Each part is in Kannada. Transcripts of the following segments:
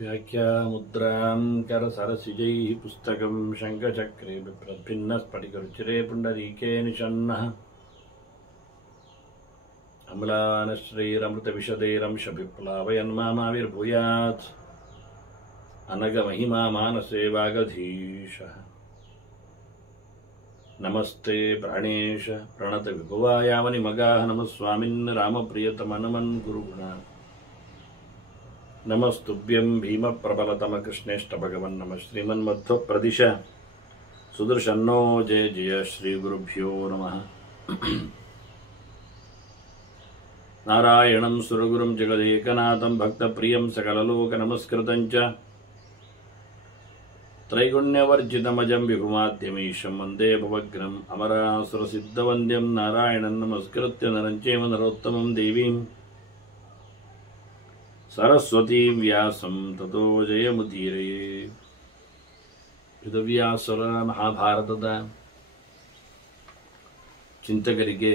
व्याख्यामुद्रां करसरसिजैः पुस्तकं शङ्खचक्रे बिभ्रद्भिन्नस्फटिकरुचिरे पुण्डरीके निषण्णः अम्लानश्रीरमृतविशदैरंशभिप्लावयन्मामाविर्भूयात् अनगमहिमा मानसे वागधीशः। नमस्ते प्राणेश प्रणतविभुवायावनिमगाः नमः स्वामिन् रामप्रियतमनमन् गुरुगुणा नमस्तुभ्यं भीमप्रबलतमकृष्णेष्ट भगवन् नमः श्रीमन्मध्वप्रदिश सुदर्शन्नो जय जय श्रीगुरुभ्यो नमः। नारायणं सुरगुरुं जगदेकनाथं भक्तप्रियं सकललोकनमस्कृतं च त्रैगुण्यवर्जितमजं विभुमाद्यमीशं वन्दे भवग्रम् अमरासुरसिद्धवन्द्यं नारायणं नमस्कृत्य नरं चैव नरोत्तमं देवीं सरस्वती व्यासं ततो जयमुदीरये। ವೇದವ್ಯಾಸರ ಮಹಾಭಾರತದ ಚಿಂತಕರಿಗೆ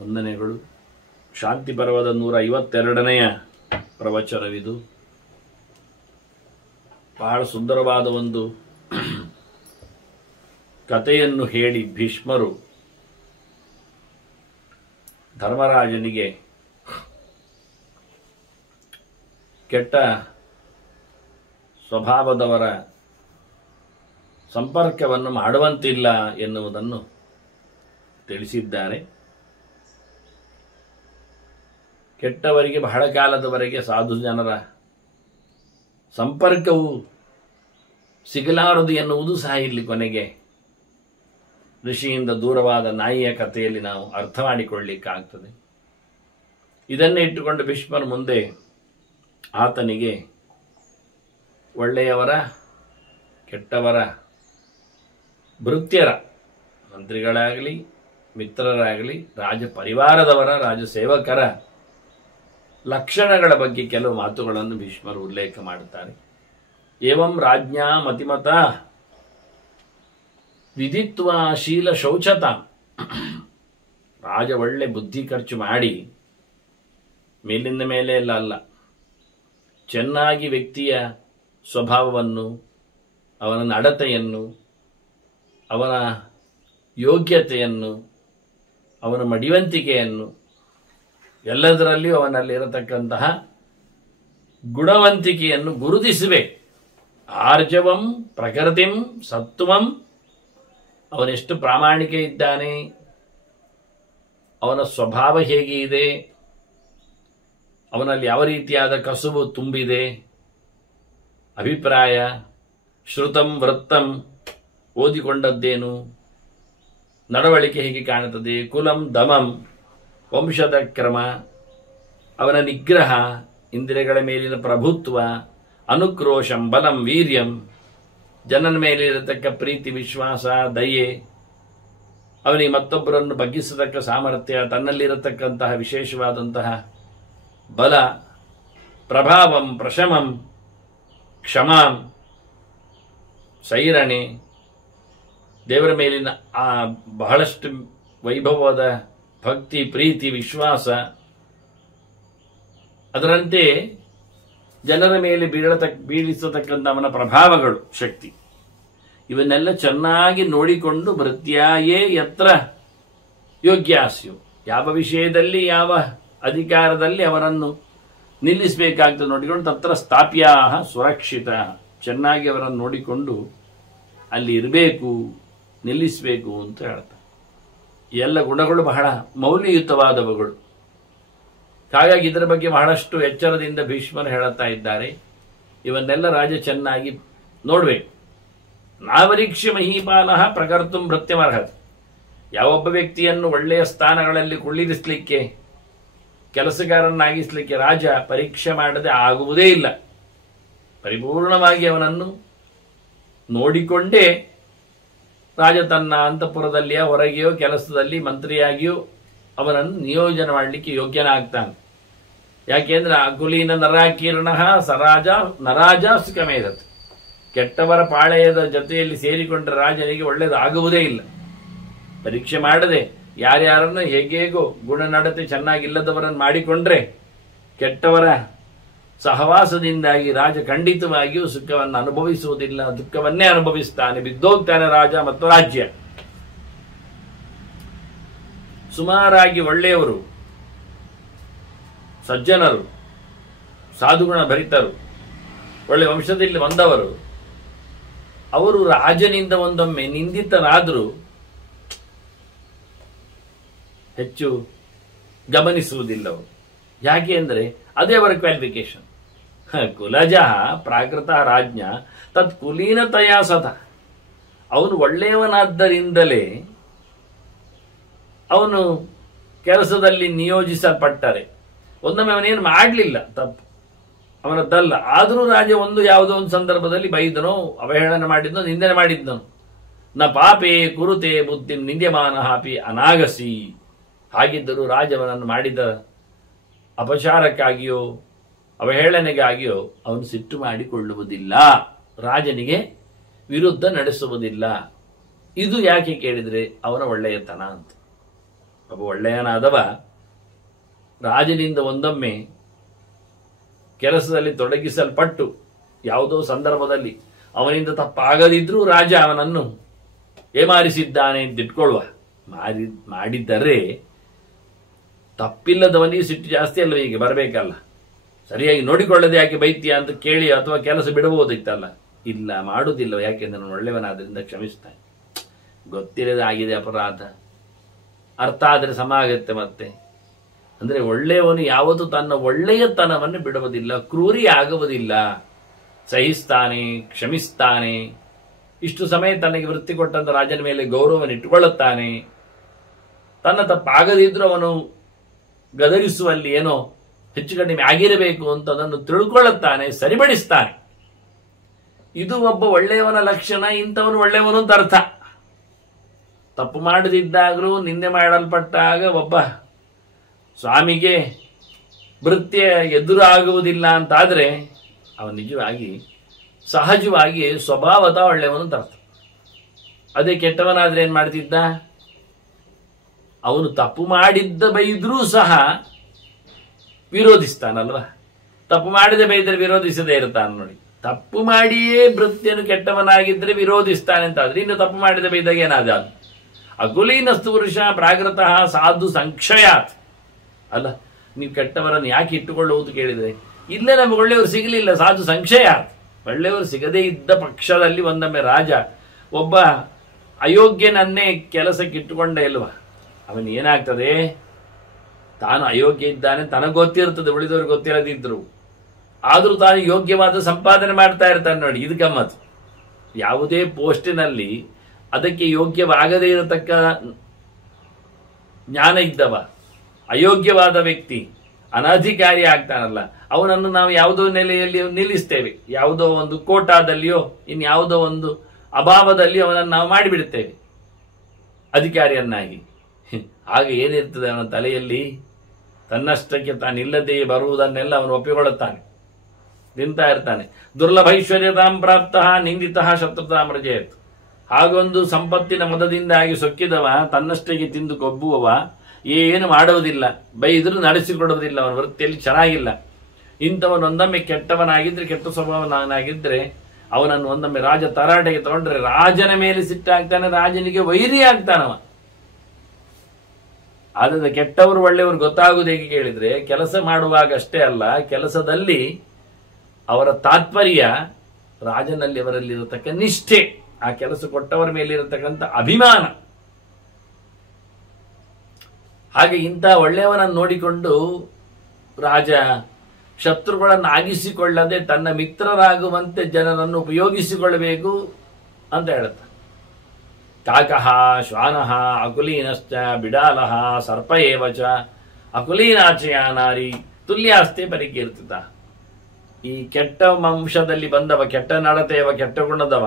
ವಂದನೆಗಳು. ಶಾಂತಿ ಪರ್ವದ 152ನೆಯ ಪ್ರವಚನವಿದು. ಬಹಳ ಸುಂದರವಾದ ಒಂದು ಕಥೆಯನ್ನು ಹೇಳಿ ಭೀಷ್ಮರು ಧರ್ಮರಾಜನಿಗೆ ಕೆಟ್ಟ ಸ್ವಭಾವದವರ ಸಂಪರ್ಕವನ್ನು ಮಾಡುವಂತಿಲ್ಲ ಎನ್ನುವುದನ್ನು ತಿಳಿಸಿದ್ದಾರೆ. ಕೆಟ್ಟವರಿಗೆ ಬಹಳ ಕಾಲದವರೆಗೆ ಸಾಧು ಜನರ ಸಂಪರ್ಕವು ಸಿಗಲಾರದು ಎನ್ನುವುದು ಸಹ ಇಲ್ಲಿ ಕೊನೆಗೆ ಋಷಿಯಿಂದ ದೂರವಾದ ನಾಯಿಯ ಕಥೆಯಲ್ಲಿ ನಾವು ಅರ್ಥ ಮಾಡಿಕೊಳ್ಳಲಿಕ್ಕಾಗ್ತದೆ. ಇದನ್ನೇ ಇಟ್ಟುಕೊಂಡು ಭೀಷ್ಮರು ಮುಂದೆ ಆತನಿಗೆ ಒಳ್ಳೆಯವರ ಕೆಟ್ಟವರ ಭೃತ್ಯರ ಮಂತ್ರಿಗಳಾಗಲಿ ಮಿತ್ರರಾಗಲಿ ರಾಜ ಪರಿವಾರದವರ ರಾಜಸೇವಕರ ಲಕ್ಷಣಗಳ ಬಗ್ಗೆ ಕೆಲವು ಮಾತುಗಳನ್ನು ಭೀಷ್ಮರು ಉಲ್ಲೇಖ ಮಾಡುತ್ತಾರೆ. ಏವಂ ರಾಜ್ಞಾ ಮತಿಮತ ವಿಧಿತ್ವ ಶೀಲ ಶೌಚತ. ರಾಜ ಒಳ್ಳೆ ಬುದ್ಧಿ ಖರ್ಚು ಮಾಡಿ ಮೇಲಿಂದ ಮೇಲೆ ಎಲ್ಲ ಅಲ್ಲ, ಚೆನ್ನಾಗಿ ವ್ಯಕ್ತಿಯ ಸ್ವಭಾವವನ್ನು, ಅವನ ನಡತೆಯನ್ನು, ಅವನ ಯೋಗ್ಯತೆಯನ್ನು, ಅವನ ಮಡಿವಂತಿಕೆಯನ್ನು, ಎಲ್ಲದರಲ್ಲಿಯೂ ಅವನಲ್ಲಿರತಕ್ಕಂತಹ ಗುಣವಂತಿಕೆಯನ್ನು ಗುರುತಿಸಬೇಕು. ಆರ್ಜವಂ ಪ್ರಕೃತಿಂ ಸತ್ವಂ, ಅವನೆಷ್ಟು ಪ್ರಾಮಾಣಿಕ ಇದ್ದಾನೆ, ಅವನ ಸ್ವಭಾವ ಹೇಗೆ ಇದೆ, ಅವನಲ್ಲಿ ಯಾವ ರೀತಿಯಾದ ಕಸುಬು ತುಂಬಿದೆ, ಅಭಿಪ್ರಾಯ, ಶ್ರುತಂ ವೃತ್ತಂ, ಓದಿಕೊಂಡದ್ದೇನು, ನಡವಳಿಕೆ ಹೇಗೆ ಕಾಣುತ್ತದೆ, ಕುಲಂ ದಮಂ, ವಂಶದ ಕ್ರಮ, ಅವನ ನಿಗ್ರಹ, ಇಂದ್ರಿಯಗಳ ಮೇಲಿನ ಪ್ರಭುತ್ವ, ಅನುಕ್ರೋಶಂ ಬಲಂ ವೀರ್ಯಂ, ಜನನ ಮೇಲಿರತಕ್ಕ ಪ್ರೀತಿ ವಿಶ್ವಾಸ ದಯೆ, ಅವನಿಗೆ ಮತ್ತೊಬ್ಬರನ್ನು ಬಗ್ಗಿಸತಕ್ಕ ಸಾಮರ್ಥ್ಯ, ತನ್ನಲ್ಲಿರತಕ್ಕಂತಹ ವಿಶೇಷವಾದಂತಹ ಬಲ, ಪ್ರಭಾವಂ ಪ್ರಶಮಂ ಕ್ಷಮಾಂ, ಸೈರಣೆ, ದೇವರ ಮೇಲಿನ ಆ ಬಹಳಷ್ಟು ವೈಭವದ ಭಕ್ತಿ ಪ್ರೀತಿ ವಿಶ್ವಾಸ, ಅದರಂತೆ ಜನರ ಮೇಲೆ ಬೀಳಿಸತಕ್ಕಂಥ ಅವನ ಪ್ರಭಾವಗಳು ಶಕ್ತಿ, ಇವನ್ನೆಲ್ಲ ಚೆನ್ನಾಗಿ ನೋಡಿಕೊಂಡು ಭೃತ್ಯಾಯೇ ಯತ್ರ ಯೋಗ್ಯಾಸ್ಯು, ಯಾವ ವಿಷಯದಲ್ಲಿ ಯಾವ ಅಧಿಕಾರದಲ್ಲಿ ಅವರನ್ನು ನಿಲ್ಲಿಸಬೇಕಾಗ್ತದೆ ನೋಡಿಕೊಂಡು ತತ್ರ ಸ್ಥಾಪ್ಯಾ ಸುರಕ್ಷಿತ, ಚೆನ್ನಾಗಿ ಅವರನ್ನು ನೋಡಿಕೊಂಡು ಅಲ್ಲಿ ಇರಬೇಕು, ನಿಲ್ಲಿಸಬೇಕು ಅಂತ ಹೇಳ್ತಾರೆ. ಎಲ್ಲ ಗುಣಗಳು ಬಹಳ ಮೌಲ್ಯಯುತವಾದವುಗಳು. ಹಾಗಾಗಿ ಇದರ ಬಗ್ಗೆ ಬಹಳಷ್ಟು ಎಚ್ಚರದಿಂದ ಭೀಷ್ಮರು ಹೇಳುತ್ತಾ ಇದ್ದಾರೆ. ಇವನ್ನೆಲ್ಲ ರಾಜ ಚೆನ್ನಾಗಿ ನೋಡಬೇಕು. ನಾವರೀಕ್ಷ್ಯ ಮಹೀಪಾಲಃ ಪ್ರಕರ್ತುಂ ಭೃತ್ಯಮರ್ಹತ್. ಯಾವೊಬ್ಬ ವ್ಯಕ್ತಿಯನ್ನು ಒಳ್ಳೆಯ ಸ್ಥಾನಗಳಲ್ಲಿ ಕುಳ್ಳಿರಿಸಲಿಕ್ಕೆ, ಕೆಲಸಗಾರನಾಗಿಸಲಿಕ್ಕೆ ರಾಜ ಪರೀಕ್ಷೆ ಮಾಡದೆ ಆಗುವುದೇ ಇಲ್ಲ. ಪರಿಪೂರ್ಣವಾಗಿ ಅವನನ್ನು ನೋಡಿಕೊಂಡೇ ರಾಜ ತನ್ನ ಅಂತಃಪುರದಲ್ಲಿಯೋ ಹೊರಗೆಯೋ ಕೆಲಸದಲ್ಲಿ ಮಂತ್ರಿಯಾಗಿಯೋ ಅವನನ್ನು ನಿಯೋಜನೆ ಮಾಡಲಿಕ್ಕೆ ಯೋಗ್ಯನಾಗ್ತಾನೆ. ಯಾಕೆಂದ್ರೆ ಅಕುಲೀನ ನರಾಕೀರ್ಣ ಸರಾಜ ನರಾಜ ಸುಖಮೇಧತ್. ಕೆಟ್ಟವರ ಪಾಳೆಯದ ಜೊತೆಯಲ್ಲಿ ಸೇರಿಕೊಂಡ ರಾಜನಿಗೆ ಒಳ್ಳೆಯದಾಗುವುದೇ ಇಲ್ಲ. ಪರೀಕ್ಷೆ ಮಾಡದೆ ಯಾರ್ಯಾರನ್ನು ಹೇಗೇಗೋ ಗುಣ ನಡತೆ ಚೆನ್ನಾಗಿಲ್ಲದವರನ್ನು ಮಾಡಿಕೊಂಡ್ರೆ ಕೆಟ್ಟವರ ಸಹವಾಸದಿಂದಾಗಿ ರಾಜ ಖಂಡಿತವಾಗಿಯೂ ಸುಖವನ್ನು ಅನುಭವಿಸುವುದಿಲ್ಲ, ದುಃಖವನ್ನೇ ಅನುಭವಿಸ್ತಾನೆ, ಬಿದ್ದೋಗ್ತಾನೆ ರಾಜ ಮತ್ತು ರಾಜ್ಯ. ಸುಮಾರಾಗಿ ಒಳ್ಳೆಯವರು, ಸಜ್ಜನರು, ಸಾಧುಗುಣ ಭರಿತರು, ಒಳ್ಳೆ ವಂಶದಲ್ಲಿ ಬಂದವರು, ಅವರು ರಾಜನಿಂದ ಒಂದೊಮ್ಮೆ ನಿಂದಿತರಾದರೂ ಹೆಚ್ಚು ಗಮನಿಸುವುದಿಲ್ಲ ಅವರು. ಯಾಕೆ ಅಂದರೆ ಅದೇ ಅವರ ಕ್ವಾಲಿಫಿಕೇಶನ್. ಕುಲಜ ಪ್ರಾಕೃತ ರಾಜ್ಞ ತತ್ ಕುಲೀನತಯ ಸತ. ಅವನು ಒಳ್ಳೆಯವನಾದ್ದರಿಂದಲೇ ಅವನು ಕೆಲಸದಲ್ಲಿ ನಿಯೋಜಿಸಲ್ಪಟ್ಟರೆ, ಒಂದೊಮ್ಮೆ ಅವನೇನು ಮಾಡಲಿಲ್ಲ, ತಪ್ಪು ಅವನದ್ದಲ್ಲ, ಆದರೂ ರಾಜ ಯಾವುದೋ ಒಂದು ಸಂದರ್ಭದಲ್ಲಿ ಬೈದನೋ, ಅವಹೇಳನ ಮಾಡಿದ್ನೋ, ನಿಂದನೆ ಮಾಡಿದ್ನೋ. ನ ಪಾಪೇ ಕುರುತೆ ಬುದ್ಧಿ ನಿಂದ್ಯಮಾನ ಹಾಪಿ ಅನಾಗಸಿ. ಹಾಗಿದ್ದರೂ ರಾಜವನನ್ನು ಮಾಡಿದ ಅಪಚಾರಕ್ಕಾಗಿಯೋ ಅವಹೇಳನೆಗಾಗಿಯೋ ಅವನು ಸಿಟ್ಟು ಮಾಡಿಕೊಳ್ಳುವುದಿಲ್ಲ, ರಾಜನಿಗೆ ವಿರುದ್ಧ ನಡೆಸುವುದಿಲ್ಲ. ಇದು ಯಾಕೆ ಕೇಳಿದರೆ ಅವನ ಒಳ್ಳೆಯತನ ಅಂತ. ಒಬ್ಬ ಒಳ್ಳೆಯನಾದವ ರಾಜನಿಂದ ಒಂದೊಮ್ಮೆ ಕೆಲಸದಲ್ಲಿ ತೊಡಗಿಸಲ್ಪಟ್ಟು ಯಾವುದೋ ಸಂದರ್ಭದಲ್ಲಿ ಅವನಿಂದ ತಪ್ಪಾಗದಿದ್ರೂ ರಾಜ ಅವನನ್ನು ಏಮಾರಿಸಿದ್ದಾನೆ ಅಂತ ಇಟ್ಕೊಳ್ಳುವ. ಮಾಡಿದ್ದರೆ ತಪ್ಪಿಲ್ಲದವನಿಗೆ ಸಿಟ್ಟು ಜಾಸ್ತಿ ಅಲ್ವ ಈಗ ಬರಬೇಕಲ್ಲ, ಸರಿಯಾಗಿ ನೋಡಿಕೊಳ್ಳದೆ ಯಾಕೆ ಬೈತ್ಯ ಅಂತ ಕೇಳಿ ಅಥವಾ ಕೆಲಸ ಬಿಡಬಹುದಿತ್ತಲ್ಲ. ಇಲ್ಲ, ಮಾಡುವುದಿಲ್ಲ. ಯಾಕೆಂದ್ರೆ ನಾನು ಒಳ್ಳೆಯವನಾದ್ರಿಂದ ಕ್ಷಮಿಸ್ತಾನೆ. ಗೊತ್ತಿಲ್ಲದೆ ಆಗಿದೆ ಅಪರಾಧ, ಅರ್ಥ ಆದರೆ ಸಮ ಆಗತ್ತೆ. ಮತ್ತೆ ಅಂದ್ರೆ ಒಳ್ಳೆಯವನು ಯಾವತ್ತೂ ತನ್ನ ಒಳ್ಳೆಯತನವನ್ನು ಬಿಡುವುದಿಲ್ಲ, ಕ್ರೂರಿ ಆಗುವುದಿಲ್ಲ, ಸಹಿಸ್ತಾನೆ, ಕ್ಷಮಿಸ್ತಾನೆ. ಇಷ್ಟು ಸಮಯ ತನಗೆ ವೃತ್ತಿ ಕೊಟ್ಟಂತ ರಾಜನ ಮೇಲೆ ಗೌರವವನ್ನು ಇಟ್ಟುಕೊಳ್ಳುತ್ತಾನೆ. ತನ್ನ ತಪ್ಪಾಗದಿದ್ರೂ ಅವನು ಗದರಿಸುವಲ್ಲಿ ಏನೋ ಹೆಚ್ಚು ಕಡಿಮೆ ಆಗಿರಬೇಕು ಅಂತ ಅದನ್ನು ತಿಳ್ಕೊಳ್ಳುತ್ತಾನೆ, ಸರಿಪಡಿಸ್ತಾನೆ. ಇದು ಒಬ್ಬ ಒಳ್ಳೆಯವನ ಲಕ್ಷಣ. ಇಂಥವನು ಒಳ್ಳೆಯವನು ಅಂತ ಅರ್ಥ. ತಪ್ಪು ಮಾಡದಿದ್ದಾಗಲೂ ನಿಂದೆ ಮಾಡಲ್ಪಟ್ಟಾಗ ಒಬ್ಬ ಸ್ವಾಮಿಗೆ ಭೃತ್ಯ ಎದುರು ಆಗುವುದಿಲ್ಲ ಅಂತಾದರೆ ಅವನು ನಿಜವಾಗಿ ಸಹಜವಾಗಿ ಸ್ವಭಾವತಃ ಒಳ್ಳೆಯವನು ಅಂತ ಅರ್ಥ. ಅದೇ ಕೆಟ್ಟವನಾದ್ರೆ ಏನ್ ಮಾಡ್ತಿದ್ದ, ಅವನು ತಪ್ಪು ಮಾಡಿದ್ದ ಬೈದ್ರೂ ಸಹ ವಿರೋಧಿಸ್ತಾನಲ್ವಾ. ತಪ್ಪು ಮಾಡಿದ ಬೈದರೆ ವಿರೋಧಿಸದೇ ಇರ್ತಾನೆ ನೋಡಿ. ತಪ್ಪು ಮಾಡಿಯೇ ಭೃತ್ಯನು ಕೆಟ್ಟವನಾಗಿದ್ರೆ ವಿರೋಧಿಸ್ತಾನೆ ಅಂತ ಆದ್ರೆ, ಇನ್ನು ತಪ್ಪು ಮಾಡಿದ ಬೈದಾಗ ಏನಾದ, ಅಕುಲೀನಸ್ತು ಪುರುಷ ಪ್ರಾಕೃತಃ ಸಾಧು ಸಂಕ್ಷಯಾತ್. ಅಲ್ಲ, ನೀವು ಕೆಟ್ಟವರನ್ನು ಯಾಕೆ ಇಟ್ಟುಕೊಳ್ಳುವುದು ಕೇಳಿದ್ರೆ, ಇಲ್ಲೇ ನಮಗೆ ಒಳ್ಳೆಯವರು ಸಿಗಲಿಲ್ಲ, ಸಾಧು ಸಂಕ್ಷಯಾತ್. ಒಳ್ಳೆಯವರು ಸಿಗದೇ ಇದ್ದ ಪಕ್ಷದಲ್ಲಿ ಒಂದೊಮ್ಮೆ ರಾಜ ಒಬ್ಬ ಅಯೋಗ್ಯನನ್ನೇ ಕೆಲಸಕ್ಕೆ ಇಟ್ಟುಕೊಂಡ ಇಲ್ವಾ, ಅವನು ಏನಾಗ್ತದೆ, ತಾನು ಅಯೋಗ್ಯ ಇದ್ದಾನೆ ತನಗೆ ಗೊತ್ತಿರ್ತದೆ, ಉಳಿದವ್ರಿಗೆ ಗೊತ್ತಿರದಿದ್ರು, ಆದರೂ ತಾನು ಯೋಗ್ಯವಾದ ಸಂಪಾದನೆ ಮಾಡ್ತಾ ಇರ್ತಾನೆ ನೋಡಿ. ಇದು ಗಮ್ಮತ್ತು. ಯಾವುದೇ ಪೋಸ್ಟಿನಲ್ಲಿ ಅದಕ್ಕೆ ಯೋಗ್ಯವಾಗದೇ ಇರತಕ್ಕ ಜ್ಞಾನ ಇದ್ದವ ಅಯೋಗ್ಯವಾದ ವ್ಯಕ್ತಿ ಅನಧಿಕಾರಿ ಆಗ್ತಾನಲ್ಲ, ಅವನನ್ನು ನಾವು ಯಾವುದೋ ನೆಲೆಯಲ್ಲಿ ನಿಲ್ಲಿಸ್ತೇವೆ. ಯಾವುದೋ ಒಂದು ಕೋಟಾದಲ್ಲಿಯೋ ಇನ್ಯಾವುದೋ ಒಂದು ಅಭಾವದಲ್ಲಿಯೋ ಅವನನ್ನು ನಾವು ಮಾಡಿಬಿಡುತ್ತೇವೆ ಅಧಿಕಾರಿಯನ್ನಾಗಿ. ಆಗ ಏನಿರ್ತದೆ ಅವನ ತಲೆಯಲ್ಲಿ, ತನ್ನಷ್ಟಕ್ಕೆ ತಾನಿಲ್ಲದೆ ಬರುವುದನ್ನೆಲ್ಲ ಅವನು ಒಪ್ಪಿಕೊಳ್ಳುತ್ತಾನೆ, ತಿಂತಾ ಇರ್ತಾನೆ. ದುರ್ಲಭೈಶ್ವರ್ಯತಾಂ ಪ್ರಾಪ್ತಃ ನಿಂದಿತಃ ಶತ್ರುತಾಂ ರಜಯತ್. ಹಾಗೊಂದು ಸಂಪತ್ತಿನ ಮದದಿಂದಾಗಿ ಸೊಕ್ಕಿದವ, ತನ್ನಷ್ಟಕ್ಕೆ ತಿಂದು ಕೊಬ್ಬುವವ, ಏನು ಮಾಡುವುದಿಲ್ಲ, ಬೈದರೂ ನಡೆಸಿಕೊಡುವುದಿಲ್ಲ, ಅವನ ವೃತ್ತಿಯಲ್ಲಿ ಚೆನ್ನಾಗಿಲ್ಲ. ಇಂಥವನೊಂದೊಮ್ಮೆ ಕೆಟ್ಟವನಾಗಿದ್ರೆ, ಕೆಟ್ಟ ಸ್ವಭಾವನಾಗಿದ್ರೆ ಅವನನ್ನು ಒಂದೊಮ್ಮೆ ರಾಜ ತರಾಟೆಗೆ ತಗೊಂಡ್ರೆ ರಾಜನ ಮೇಲೆ ಸಿಟ್ಟಾಗ್ತಾನೆ, ರಾಜನಿಗೆ ವೈರಿ ಆಗ್ತಾನವ. ಆದ್ರೆ ಕೆಟ್ಟವರು ಒಳ್ಳೆಯವರು ಗೊತ್ತಾಗುವುದು ಹೇಗೆ ಕೇಳಿದ್ರೆ, ಕೆಲಸ ಮಾಡುವಾಗ ಅಷ್ಟೇ ಅಲ್ಲ, ಕೆಲಸದಲ್ಲಿ ಅವರ ತಾತ್ಪರ್ಯ, ರಾಜನಲ್ಲಿ ಅವರಲ್ಲಿರತಕ್ಕ ನಿಷ್ಠೆ, ಆ ಕೆಲಸ ಕೊಟ್ಟವರ ಮೇಲೆ ಇರತಕ್ಕಂಥ ಅಭಿಮಾನ. ಹಾಗೆ ಇಂಥ ಒಳ್ಳೆಯವನನ್ನು ನೋಡಿಕೊಂಡು ರಾಜ ಶತ್ರುಗಳನ್ನು ಆಗಿಸಿಕೊಳ್ಳದೆ ತನ್ನ ಮಿತ್ರರಾಗುವಂತೆ ಜನರನ್ನು ಉಪಯೋಗಿಸಿಕೊಳ್ಳಬೇಕು ಅಂತ ಹೇಳುತ್ತೆ. ಕಾಕಃ ಶ್ವಾನಃ ಅಕುಲೀನಶ್ಚ ಬಿಡಾಲಃ ಸರ್ಪ ಏವಚ ಅಕುಲೀನಾಚಯ ನಾರಿ ತುಲ್ಯಾಸ್ತೆ ಪರಿಕೀರ್ತಿತ. ಈ ಕೆಟ್ಟ ವಂಶದಲ್ಲಿ ಬಂದವ, ಕೆಟ್ಟ ನಡತೆಯವ, ಕೆಟ್ಟ ಗುಣದವ,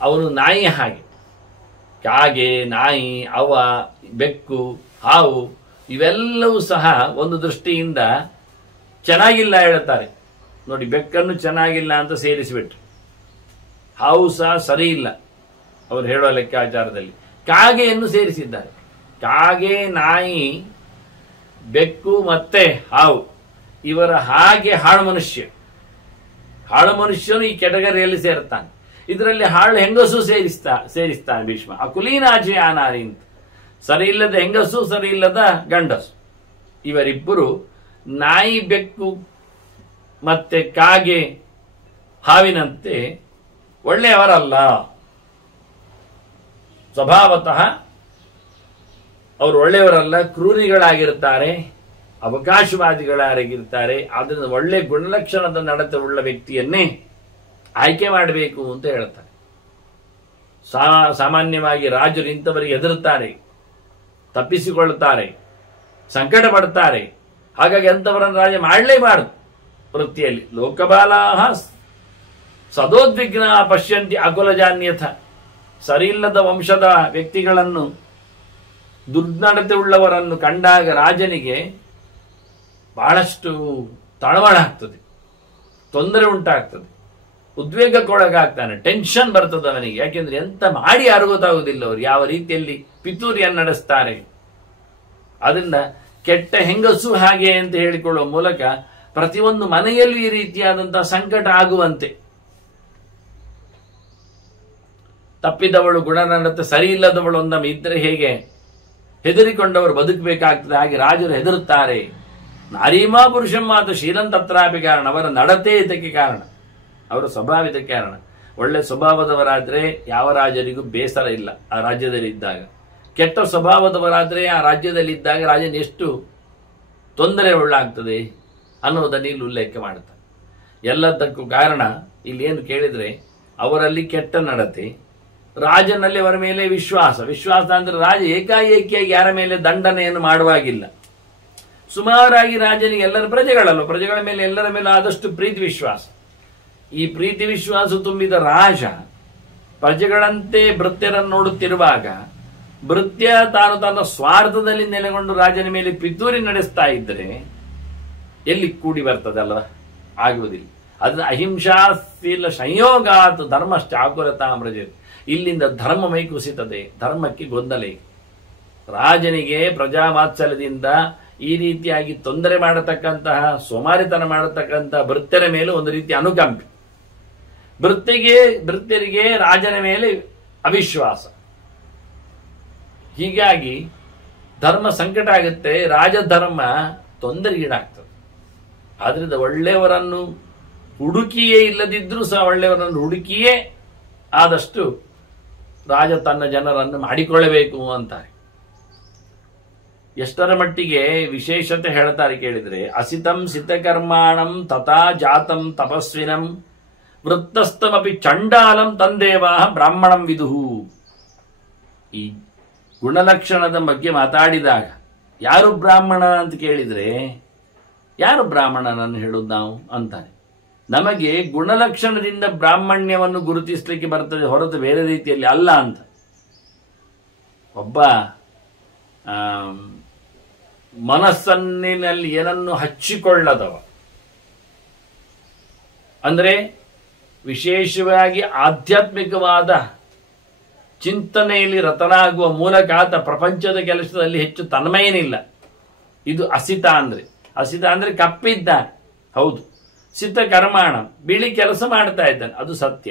ಅವನು ನಾಯಿ ಹಾಗೆ. ಕಾಗೆ, ನಾಯಿ, ಅವ, ಬೆಕ್ಕು, ಹಾವು ಇವೆಲ್ಲವೂ ಸಹ ಒಂದು ದೃಷ್ಟಿಯಿಂದ ಚೆನ್ನಾಗಿಲ್ಲ ಹೇಳುತ್ತಾರೆ ನೋಡಿ. ಬೆಕ್ಕನ್ನು ಚೆನ್ನಾಗಿಲ್ಲ ಅಂತ ಸೇರಿಸಿಬಿಟ್ರು, ಹಾವು ಸಹ ಸರಿ ಇಲ್ಲ ಅವರು ಹೇಳುವ ಲೆಕ್ಕಾಚಾರದಲ್ಲಿ. ಕಾಗೆಯನ್ನು ಸೇರಿಸಿದ್ದಾರೆ. ಕಾಗೆ, ನಾಯಿ, ಬೆಕ್ಕು ಮತ್ತೆ ಹಾವು ಇವರ ಹಾಗೆ ಹಾಳು ಮನುಷ್ಯ. ಹಾಳು ಮನುಷ್ಯನು ಈ ಕೆಟಗರಿಯಲ್ಲಿ ಸೇರ್ತಾನೆ. ಇದರಲ್ಲಿ ಹಾಳು ಹೆಂಗಸು ಸೇರಿಸ್ತಾನೆ ಭೀಷ್ಮ. ಅಕುಲೀನಾಚೆ ಆನಾರಿ ಅಂತ. ಸರಿ ಇಲ್ಲದ ಹೆಂಗಸು, ಸರಿ ಇಲ್ಲದ ಗಂಡಸು, ಇವರಿಬ್ಬರು ನಾಯಿ, ಬೆಕ್ಕು ಮತ್ತೆ ಕಾಗೆ, ಹಾವಿನಂತೆ ಒಳ್ಳೆಯವರಲ್ಲ. ಸ್ವಭಾವತಃ ಅವರು ಒಳ್ಳೆಯವರಲ್ಲ, ಕ್ರೂರಿಗಳಾಗಿರ್ತಾರೆ, ಅವಕಾಶವಾದಿಗಳಾಗಿರ್ತಾರೆ. ಆದ್ದರಿಂದ ಒಳ್ಳೆ ಗುಣಲಕ್ಷಣದ ನಡತೆ ಉಳ್ಳ ವ್ಯಕ್ತಿಯನ್ನೇ ಆಯ್ಕೆ ಮಾಡಬೇಕು ಅಂತ ಹೇಳ್ತಾರೆ. ಸಾಮಾನ್ಯವಾಗಿ ರಾಜರು ಇಂಥವರಿಗೆ ಹೆದರುತ್ತಾರೆ, ತಪ್ಪಿಸಿಕೊಳ್ಳುತ್ತಾರೆ, ಸಂಕಟ ಪಡ್ತಾರೆ. ಹಾಗಾಗಿ ಅಂಥವರನ್ನು ರಾಜ ಮಾಡಲೇಬಾರದು. ವೃತ್ತಿಯಲ್ಲಿ ಲೋಕಬಾಲಾಹ ಸದೋದ್ವಿಗ್ನ ಪಶ್ಯಂತಿ ಅಕುಲಜಾನ್ಯಥ. ಸರಿಯಿಲ್ಲದ ವಂಶದ ವ್ಯಕ್ತಿಗಳನ್ನು, ದುರ್ನಡತೆ ಉಳ್ಳವರನ್ನು ಕಂಡಾಗ ರಾಜನಿಗೆ ಬಹಳಷ್ಟು ತಳಮಳ ಆಗ್ತದೆ, ತೊಂದರೆ ಉಂಟಾಗ್ತದೆ, ಉದ್ವೇಗಕ್ಕೊಳಗಾಗ್ತಾನೆ, ಟೆನ್ಷನ್ ಬರ್ತದೆ ಅವನಿಗೆ. ಯಾಕೆಂದ್ರೆ ಎಂತ ಮಾಡಿ ಯಾರು ಗೊತ್ತಾಗುವುದಿಲ್ಲ ಅವರು ಯಾವ ರೀತಿಯಲ್ಲಿ ಪಿತೂರಿಯನ್ನು ನಡೆಸ್ತಾರೆ. ಅದರಿಂದ ಕೆಟ್ಟ ಹೆಂಗಸು ಹಾಗೆ ಅಂತ ಹೇಳಿಕೊಳ್ಳುವ ಮೂಲಕ ಪ್ರತಿಯೊಂದು ಮನೆಯಲ್ಲೂ ಈ ರೀತಿಯಾದಂತಹ ಸಂಕಟ ಆಗುವಂತೆ, ತಪ್ಪಿದವಳು ಗುಣನಡತೆ ಸರಿ ಇಲ್ಲದವಳು ಒಂದೊಮ್ಮೆ ಇದ್ರೆ ಹೇಗೆ ಹೆದರಿಕೊಂಡವರು ಬದುಕಬೇಕಾಗ್ತದೆ, ಹಾಗೆ ರಾಜರು ಹೆದರುತ್ತಾರೆ. ನಾರೀಮಾ ಪುರುಷಂ ಮಾತು ಶೀಲಂತತ್ರಾಪಿ ಕಾರಣ. ಅವರ ನಡತೆ ಇದಕ್ಕೆ ಕಾರಣ, ಅವರ ಸ್ವಭಾವ ಇದಕ್ಕೆ ಕಾರಣ. ಒಳ್ಳೆ ಸ್ವಭಾವದವರಾದ್ರೆ ಯಾವ ರಾಜರಿಗೂ ಬೇಸರ ಇಲ್ಲ ಆ ರಾಜ್ಯದಲ್ಲಿ ಇದ್ದಾಗ. ಕೆಟ್ಟ ಸ್ವಭಾವದವರಾದ್ರೆ ಆ ರಾಜ್ಯದಲ್ಲಿ ಇದ್ದಾಗ ರಾಜನ ಎಷ್ಟು ತೊಂದರೆ ಉಳ್ಳಾಗ್ತದೆ ಅನ್ನೋದನ್ನು ಇಲ್ಲಿ ಉಲ್ಲೇಖ ಮಾಡ್ತಾರೆ. ಎಲ್ಲದಕ್ಕೂ ಕಾರಣ ಇಲ್ಲಿ ಏನು ಕೇಳಿದ್ರೆ, ಅವರಲ್ಲಿ ಕೆಟ್ಟ ನಡತೆ, ರಾಜನಲ್ಲಿ ಅವರ ಮೇಲೆ ವಿಶ್ವಾಸ. ವಿಶ್ವಾಸ ಅಂದ್ರೆ ರಾಜ ಏಕಾಏಕಿಯಾಗಿ ಯಾರ ಮೇಲೆ ದಂಡನೆಯನ್ನು ಮಾಡುವಾಗಿಲ್ಲ. ಸುಮಾರಾಗಿ ರಾಜನಿಗೆ ಎಲ್ಲರ ಪ್ರಜೆಗಳಲ್ಲ, ಪ್ರಜೆಗಳ ಮೇಲೆ ಎಲ್ಲರ ಮೇಲೆ ಆದಷ್ಟು ಪ್ರೀತಿ ವಿಶ್ವಾಸ. ಈ ಪ್ರೀತಿ ವಿಶ್ವಾಸ ತುಂಬಿದ ರಾಜ ಪ್ರಜೆಗಳಂತೆ ಭೃತ್ಯರನ್ನು ನೋಡುತ್ತಿರುವಾಗ, ಭೃತ್ಯ ತಾನು ತನ್ನ ಸ್ವಾರ್ಥದಲ್ಲಿ ನೆಲೆಗೊಂಡು ರಾಜನ ಮೇಲೆ ಪಿತೂರಿ ನಡೆಸ್ತಾ ಇದ್ರೆ ಎಲ್ಲಿ ಕೂಡಿ ಬರ್ತದಲ್ವ? ಆಗುವುದಿಲ್ಲ. ಅದನ್ನ ಅಹಿಂಸಾಶೀಲ ಸಂಯೋಗಾತ್ ಧರ್ಮಶ್ಚಾಕುರತಾಮ್ರಜ. ಇಲ್ಲಿಂದ ಧರ್ಮಮೈ ಕುಸಿತದೆ, ಧರ್ಮಕ್ಕೆ ಗೊಂದಲ. ರಾಜನಿಗೆ ಪ್ರಜಾಮಾತ್ಸಲ್ಯದಿಂದ ಈ ರೀತಿಯಾಗಿ ತೊಂದರೆ ಮಾಡತಕ್ಕಂತಹ, ಸೋಮಾರಿತನ ಮಾಡತಕ್ಕಂತಹ ಭೃತ್ಯರ ಮೇಲೆ ಒಂದು ರೀತಿ ಅನುಕಂಪೆ, ಭೃತ್ಯರಿಗೆ ರಾಜನ ಮೇಲೆ ಅವಿಶ್ವಾಸ. ಹೀಗಾಗಿ ಧರ್ಮ ಸಂಕಟ ಆಗುತ್ತೆ, ರಾಜಧರ್ಮ ತೊಂದರೆಗೀಡಾಗ್ತದೆ. ಆದ್ರಿಂದ ಒಳ್ಳೆಯವರನ್ನು ಹುಡುಕಿಯೇ ಇಲ್ಲದಿದ್ರೂ ಸಹ ಒಳ್ಳೆಯವರನ್ನು ಹುಡುಕಿಯೇ ಆದಷ್ಟು ರಾಜ ತನ್ನ ಜನರನ್ನು ಮಾಡಿಕೊಳ್ಳಬೇಕು ಅಂತಾರೆ. ಎಷ್ಟರ ಮಟ್ಟಿಗೆ ವಿಶೇಷತೆ ಹೇಳ್ತಾರೆ ಕೇಳಿದ್ರೆ, ಅಸಿತಂ ಸಿತಕರ್ಮಾಣಂ ತಥಾ ಜಾತಂ ತಪಸ್ವಿನಂ ವೃತ್ತಸ್ಥಮಪಿ ಚಂಡಾಲಂ ತಂದೇವಾ ಬ್ರಾಹ್ಮಣಂ ವಿದುಹು. ಈ ಗುಣಲಕ್ಷಣದ ಬಗ್ಗೆ ಮಾತಾಡಿದಾಗ ಯಾರು ಬ್ರಾಹ್ಮಣ ಅಂತ ಕೇಳಿದ್ರೆ, ಯಾರು ಬ್ರಾಹ್ಮಣನನ್ನು ಹೇಳುವುದು ನಾವು ಅಂತಾನೆ. ನಮಗೆ ಗುಣಲಕ್ಷಣದಿಂದ ಬ್ರಾಹ್ಮಣ್ಯವನ್ನು ಗುರುತಿಸಲಿಕ್ಕೆ ಬರ್ತದೆ ಹೊರತು ಬೇರೆ ರೀತಿಯಲ್ಲಿ ಅಲ್ಲ ಅಂತ. ಒಬ್ಬ ಮನಸ್ಸನ್ನಿನಲ್ಲಿ ಏನನ್ನು ಹಚ್ಚಿಕೊಳ್ಳದವ, ಅಂದ್ರೆ ವಿಶೇಷವಾಗಿ ಆಧ್ಯಾತ್ಮಿಕವಾದ ಚಿಂತನೆಯಲ್ಲಿ ರತನಾಗುವ ಮೂಲಕ ಆತ ಪ್ರಪಂಚದ ಕೆಲಸದಲ್ಲಿ ಹೆಚ್ಚು ತನ್ಮಯನಿಲ್ಲ. ಇದು ಅಸಿತ ಅಂದ್ರೆ. ಅಸಿತ ಅಂದ್ರೆ ಕಪ್ಪಿದ್ದಾನೆ, ಹೌದು. ಸಿತ ಕರ್ಮಾಣ, ಬಿಳಿ ಕೆಲಸ ಮಾಡ್ತಾ ಇದ್ದಾನೆ, ಅದು ಸತ್ಯ.